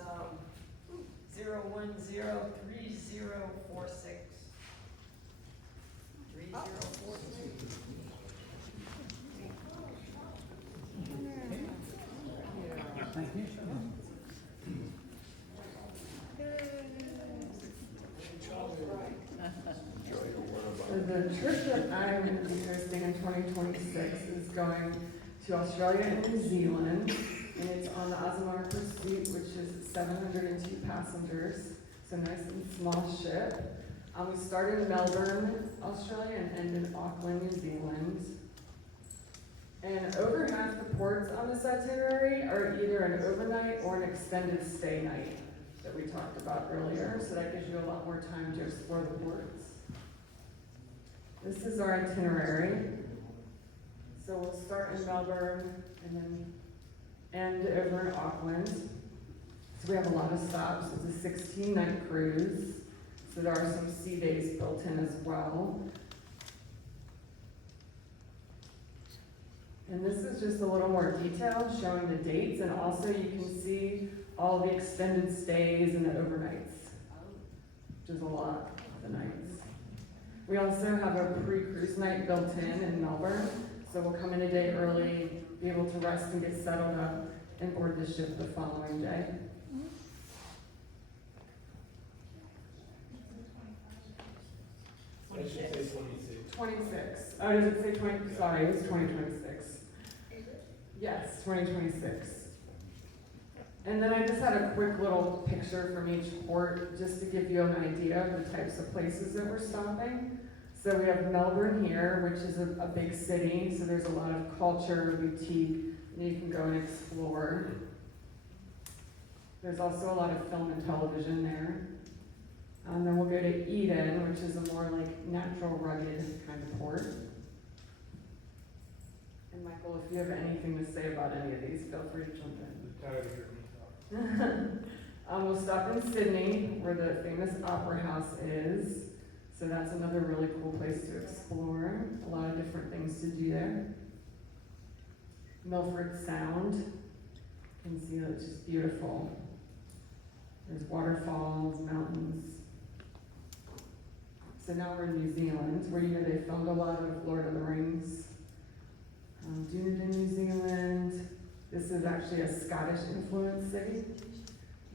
0103046. 3046. So the trip that I'm going to be hosting in 2026 is going to Australia and New Zealand, and it's on the Azamara Cruises, which is 702 passengers, so nice and small ship. We start in Melbourne, Australia, and end in Auckland, New Zealand. And over half the ports on this itinerary are either an overnight or an extended stay night that we talked about earlier, so that gives you a lot more time to explore the ports. This is our itinerary. So we'll start in Melbourne and then end over in Auckland. So we have a lot of stops. It's a 16-night cruise, so there are some sea days built in as well. And this is just a little more detail showing the dates, and also you can see all the extended stays and the overnights, which is a lot of the nights. We also have a pre-cruise night built in Melbourne, so we'll come in a day early, be able to rest and get settled up, and board the ship the following day. 26. Oh, does it say 20? Sorry, it was 2026. Yes, 2026. And then I just had a quick little picture from each port, just to give you an idea of the types of places that we're stopping. So we have Melbourne here, which is a big city, so there's a lot of culture, boutique, and you can go and explore. There's also a lot of film and television there. Then we'll go to Eden, which is a more like natural, rugged kind of port. And Michael, if you have anything to say about any of these, feel free to jump in. I'm tired of hearing me talk. We'll stop in Sydney, where the famous Opera House is. So that's another really cool place to explore. A lot of different things to do there. Milford Sound. You can see that it's just beautiful. There's waterfalls, mountains. So now we're in New Zealand, where they filmed a lot of Lord of the Rings. Dunedin, New Zealand. This is actually a Scottish influenced city.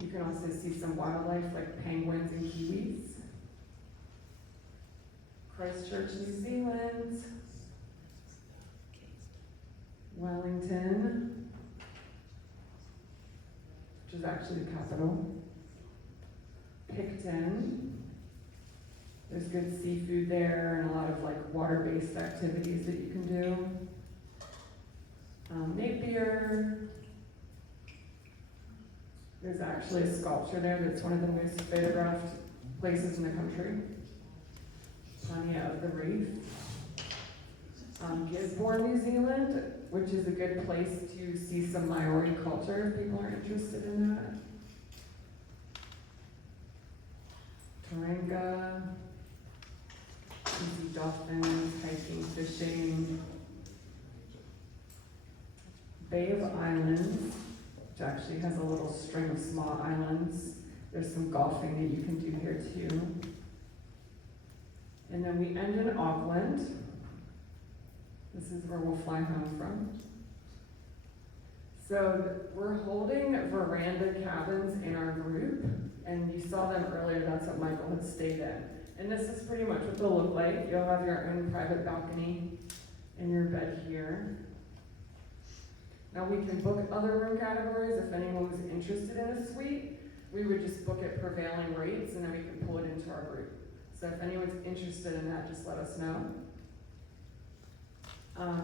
You can also see some wildlife like penguins and kiwis. Christchurch, New Zealand. Wellington, which is actually the capital. Picton. There's good seafood there and a lot of like water-based activities that you can do. Napier. There's actually a sculpture there that's one of the most photographed places in the country. Tanya of the Reef. Gisborne, New Zealand, which is a good place to see some Maori culture if people are interested in that. Tauranga. You see dolphins, hiking, fishing. Bay of Islands, which actually has a little string of small islands. There's some golfing that you can do here too. And then we end in Auckland. This is where we'll fly home from. So we're holding veranda cabins in our group, and you saw them earlier, that's what Michael had stayed in. And this is pretty much what they'll look like. You'll have your own private balcony and your bed here. Now we can book other room categories if anyone was interested in a suite. We would just book at prevailing rates and then we can pull it into our group. So if anyone's interested in that, just let us know.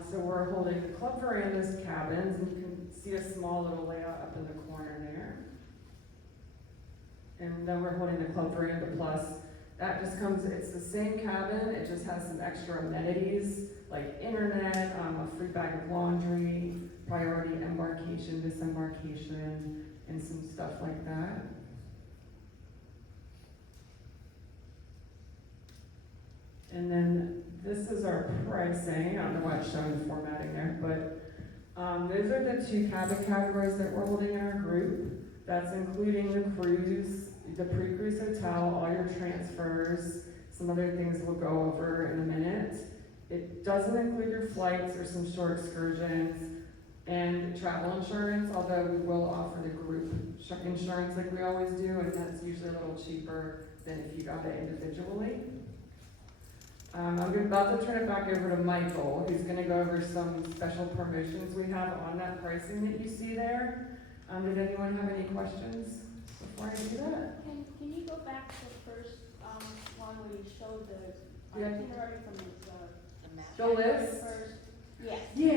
So we're holding the Club Verandas cabins, and you can see a small little layout up in the corner there. And then we're holding the Club Veranda Plus. That just comes, it's the same cabin, it just has some extra amenities like internet, a free bag of laundry, priority embarkation, disembarkation, and some stuff like that. And then this is our pricing. I don't know why it's showing the formatting there, but those are the two cabin categories that we're holding in our group. That's including the cruise, the pre-cruise hotel, all your transfers, some other things we'll go over in a minute. It doesn't include your flights or some short excursions and travel insurance, although we will offer the group insurance like we always do, and that's usually a little cheaper than if you got it individually. I'm about to turn it back over to Michael, who's going to go over some special promotions we have on that pricing that you see there. Did anyone have any questions before I do that? Can you go back to the first one where you showed the Yeah. itinerary from the map? The list? First, yes. Yeah.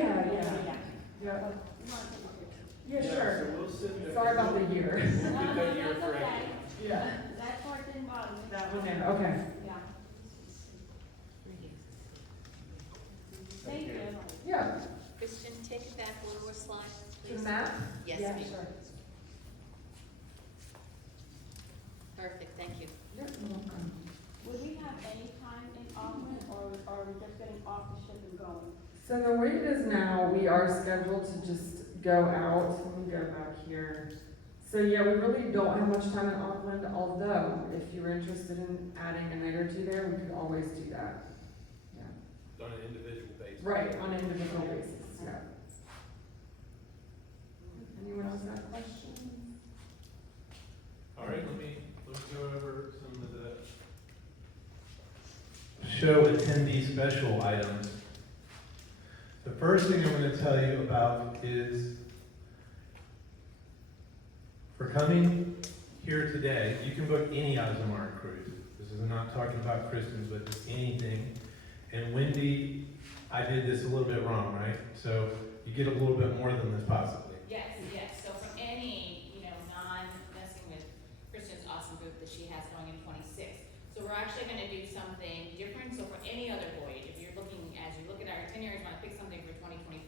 You Yeah, want to take a picture? yeah, sure. So we'll sit there. Sorry about the year. No, no, no, that's okay. Yeah. That part didn't bother me. That one there, okay. Yeah. Thank you. Yeah. Kristen, take it back one more slide, To please. the map? Yes, Yeah, ma'am. sure. Perfect, thank you. Yep, you're welcome. Would we have any time in Auckland, or are we just getting off the ship and going? So the way it is now, we are scheduled to just go out. Let me go back here. So yeah, we really don't have much time in Auckland, although if you were interested in adding a night or two there, we could always do that. Yeah. On an individual basis. Right, on an individual basis, yeah. Anyone else have questions? All right, let me go over some of the show attendee special items. The first thing I'm going to tell you about is for coming here today, you can book any Azamara cruise. This is not talking about Kristen's, but just anything. And Wendy, I did this a little bit wrong, right? So you get a little bit more than this possibly. Yes, yes, so from any, non-messing with Kristen's awesome group that she has going in 26. So we're actually gonna do something different, so for any other voyage, if you're looking, as you look at our itineraries, wanna pick something for 2025,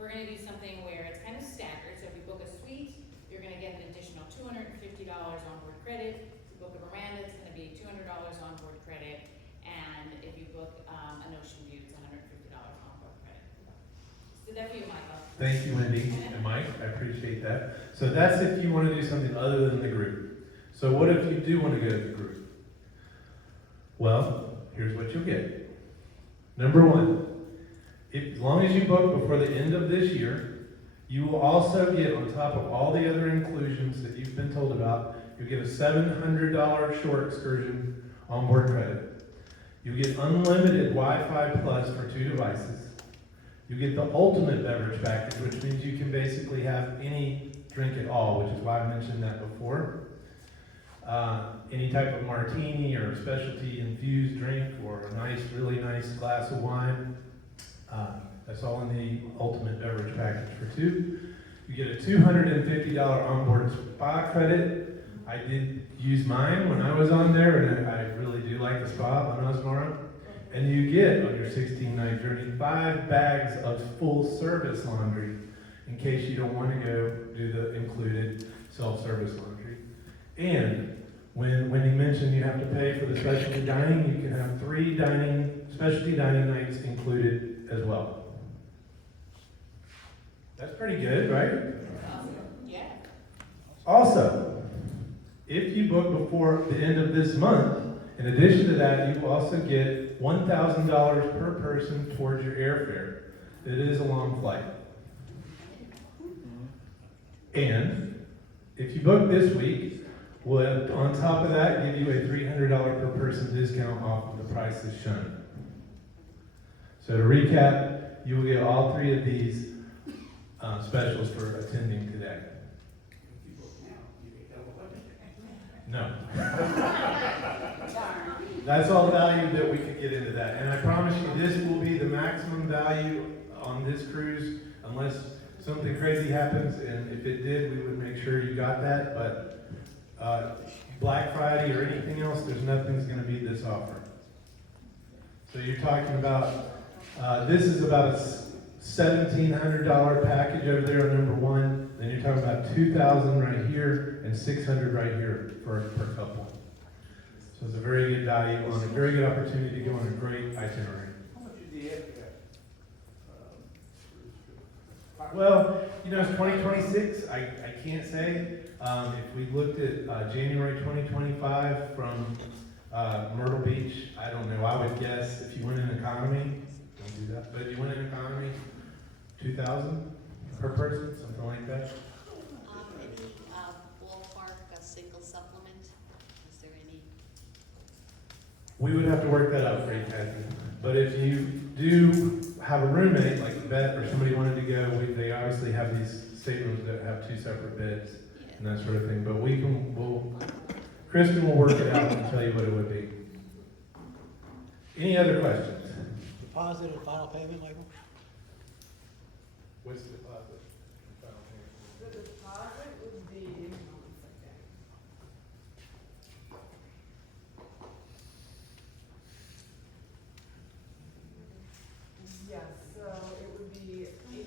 we're gonna do something where it's kind of staggered, so if you book a suite, you're gonna get an additional $250 onboard credit. If you book a veranda, it's gonna be $200 onboard credit, and if you book an ocean view, it's $150 onboard credit. So that for you, Michael. Thank you, Wendy and Mike, I appreciate that. So that's if you want to do something other than the group. So what if you do want to go to the group? Well, here's what you'll get. Number one, as long as you book before the end of this year, you will also get, on top of all the other inclusions that you've been told about, you'll get a $700 shore excursion onboard credit. You get unlimited Wi-Fi plus for 2 devices. You get the ultimate beverage package, which means you can basically have any drink at all, which is why I mentioned that before. Any type of martini or specialty infused drink or a nice, really nice glass of wine. That's all in the ultimate beverage package for 2. You get a $250 onboard spa credit. I did use mine when I was on there, and I really do like the spa on Azamara. And you get, on your 16-night journey, 5 bags of full-service laundry in case you don't want to go do the included self-service laundry. And when he mentioned you have to pay for the specialty dining, you can have 3 specialty dining nights included as well. That's pretty good, right? Yeah. Also, if you book before the end of this month, in addition to that, you will also get $1,000 per person towards your airfare. It is a long flight. And if you book this week, we'll, on top of that, give you a $300 per person discount off of the prices shown. So to recap, you will get all 3 of these specials for attending today. No. That's all the value that we could get into that. And I promise you, this will be the maximum value on this cruise, unless something crazy happens, and if it did, we would make sure you got that, but Black Friday or anything else, there's nothing's gonna beat this offer. So you're talking about, this is about a $1,700 package over there on number 1, then you're talking about $2,000 right here and $600 right here per couple. So it's a very good value on a very good opportunity to go on a great itinerary. How much is the airfare? Well, it's 2026, I can't say. If we looked at January 2025 from Myrtle Beach, I don't know, I would guess if you went in economy, don't do that, but if you went in economy, $2,000 per person, something like that. Any ballpark, a single supplement? Is there any? We would have to work that out for you, Kathy. But if you do have a roommate, like Beth or somebody wanted to go, they obviously have these staterooms that have 2 separate beds and that sort of thing. But Kristen will work it out and tell you what it would be. Any other questions? Deposit and final payment, Michael? What's the deposit? The deposit would be, yes, so it would be $1,800.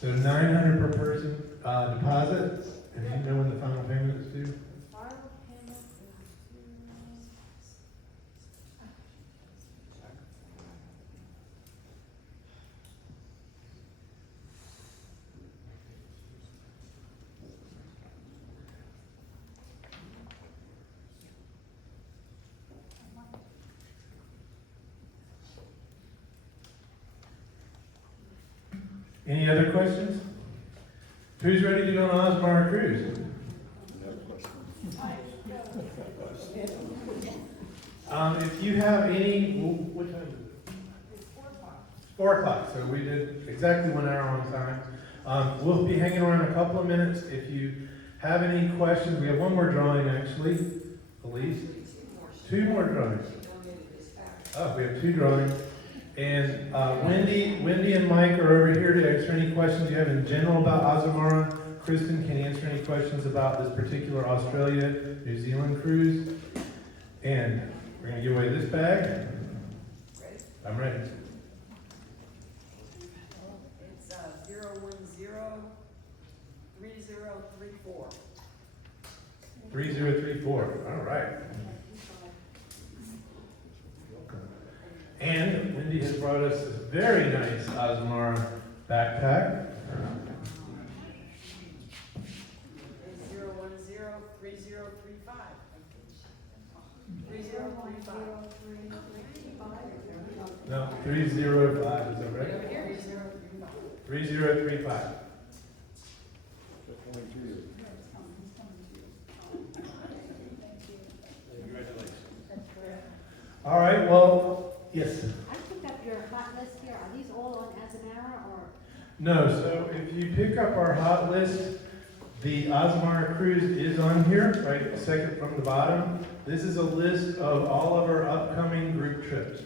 So $900 per person deposit, and you know when the final payment is due? The final payment is due. Any other questions? Who's ready to go on Azamara Cruise? If you have any, what time is it? It's 4 o'clock. 4 o'clock, so we did exactly 1 hour on time. We'll be hanging around a couple of minutes. If you have any questions, we have one more drawing actually. Elise? 2 more drawings. Oh, we have 2 drawings. And Wendy and Mike are over here to answer any questions you have in general about Azamara. Kristen can answer any questions about this particular Australia, New Zealand cruise. And we're going to give away this bag. I'm ready. It's 010-3034. 3034. All right. And Wendy has brought us this very nice Azamara backpack. It's 010-3035. 3035. No, 305, is that right? 3035. All right, well, yes. I picked up your hot list here. Are these all on Azamara or? No, so if you pick up our hot list, the Azamara Cruise is on here, right, second from the bottom. This is a list of all of our upcoming group trips.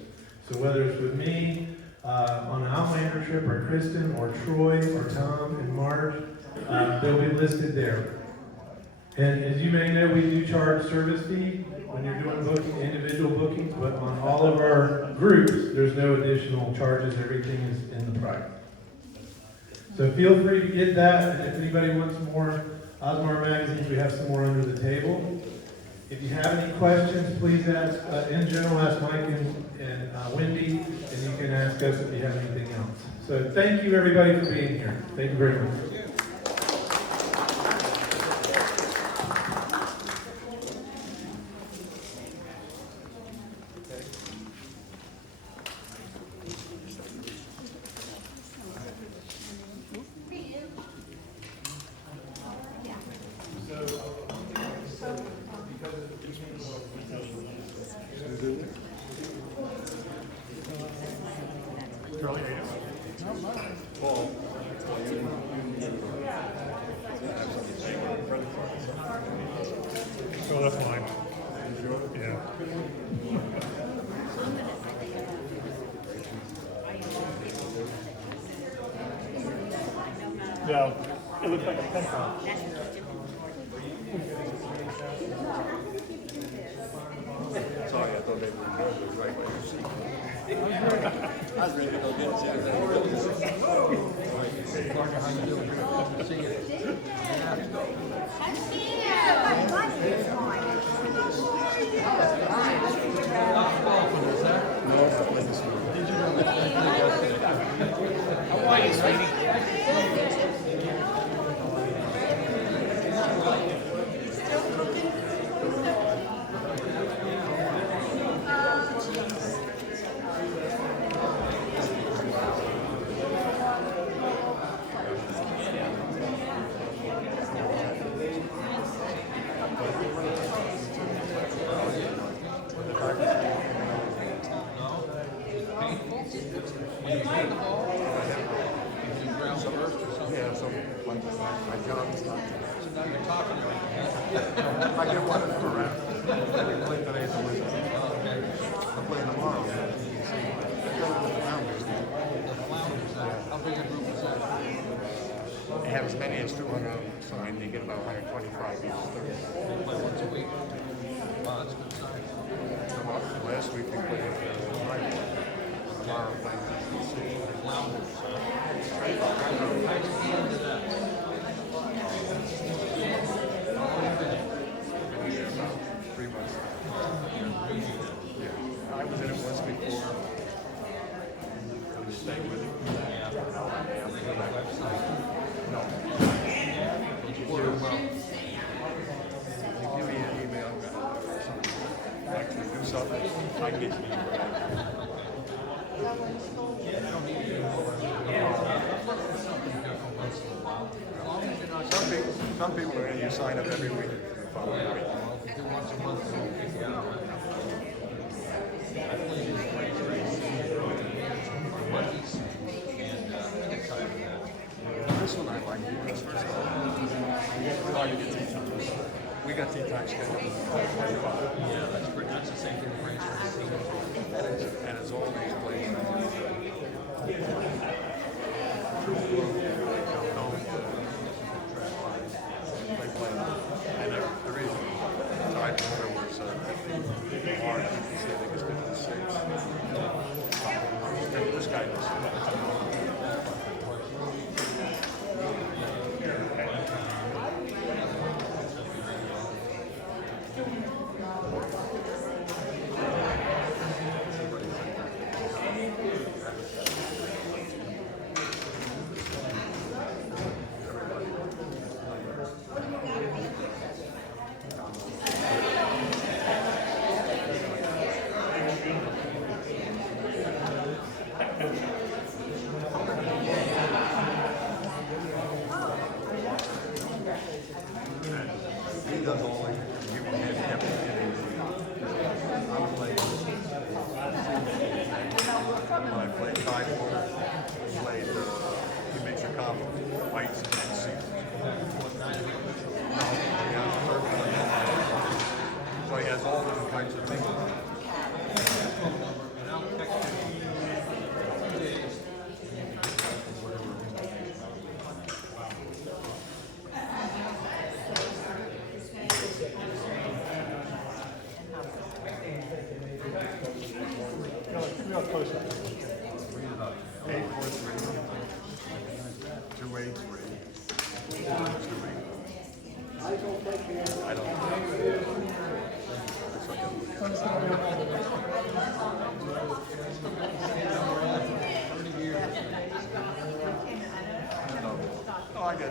So whether it's with me, on an Outlander trip, or Kristen, or Troy, or Tom, and Marge, they'll be listed there. And as you may know, we do charge service fee when you're doing booking, individual bookings, but on all of our groups, there's no additional charges. Everything is in the price. So feel free to get that, and if anybody wants more Azamara magazines, we have some more under the table. If you have any questions, please ask, in general, ask Mike and Wendy, and you can ask us if you have anything else. So thank you, everybody, for being here. Thank you very much. So that's fine. Yeah. No, it looks like a pencil. Sorry, I thought they were right by your seat. I was ready to go get How are you, sweetie? Yeah, so my job is not. So now you're talking to me. I get one for around. I play today for Wednesday. I play tomorrow. How big a group is that? They have as many as 200 of them, so they get about 125 each. They play once a week. Wow, that's a good size. Last week we played Friday. Tomorrow playing Flounders. I was in it once before. Couldn't stay with it. No. Did you give me an email? Actually do something. I can get you Some people are in, you sign up every week for the following week. Do once a month. This one I like because first of all, it's hard to get tea time. We got tea time scheduled. Yeah, that's the same thing for and it's all these places. They play. And the reason tide water was hard, you can see I think it's 56. This guy was. He does all like you can have I was like when I played tide water, played he makes a combo whites and seals. So he has all different kinds of things. Real close. 843 283 I don't know. No, I get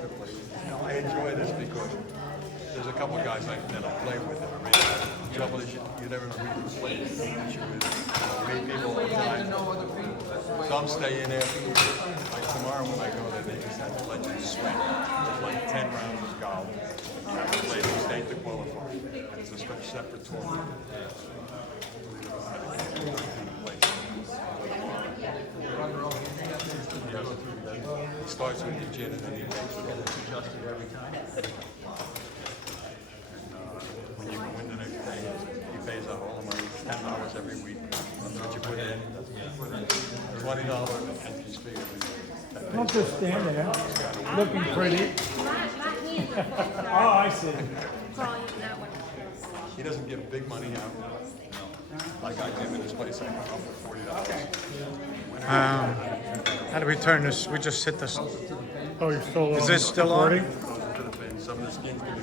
the play. You know, I enjoy this because there's a couple of guys that I play with that are really the trouble is you never know who you play with. The issue is meet people all the time. Some stay in there. Like tomorrow when I go there, they just have to let you swing. There's like 10 rounds of golf. You have to play the state to qualify. It's a separate tournament. He starts with the gin and then he makes it all adjusted every time. When you go in the next day, he pays out all the money, $10 every week. That's what you put in. $20 entry fee every week. Don't just stand there, looking pretty. Oh, I see. He doesn't give big money out. Like I did in this place, I got off for $40. How do we turn this? We just hit this. Oh, you're still on. Is this still on? recording? Some of the skins can be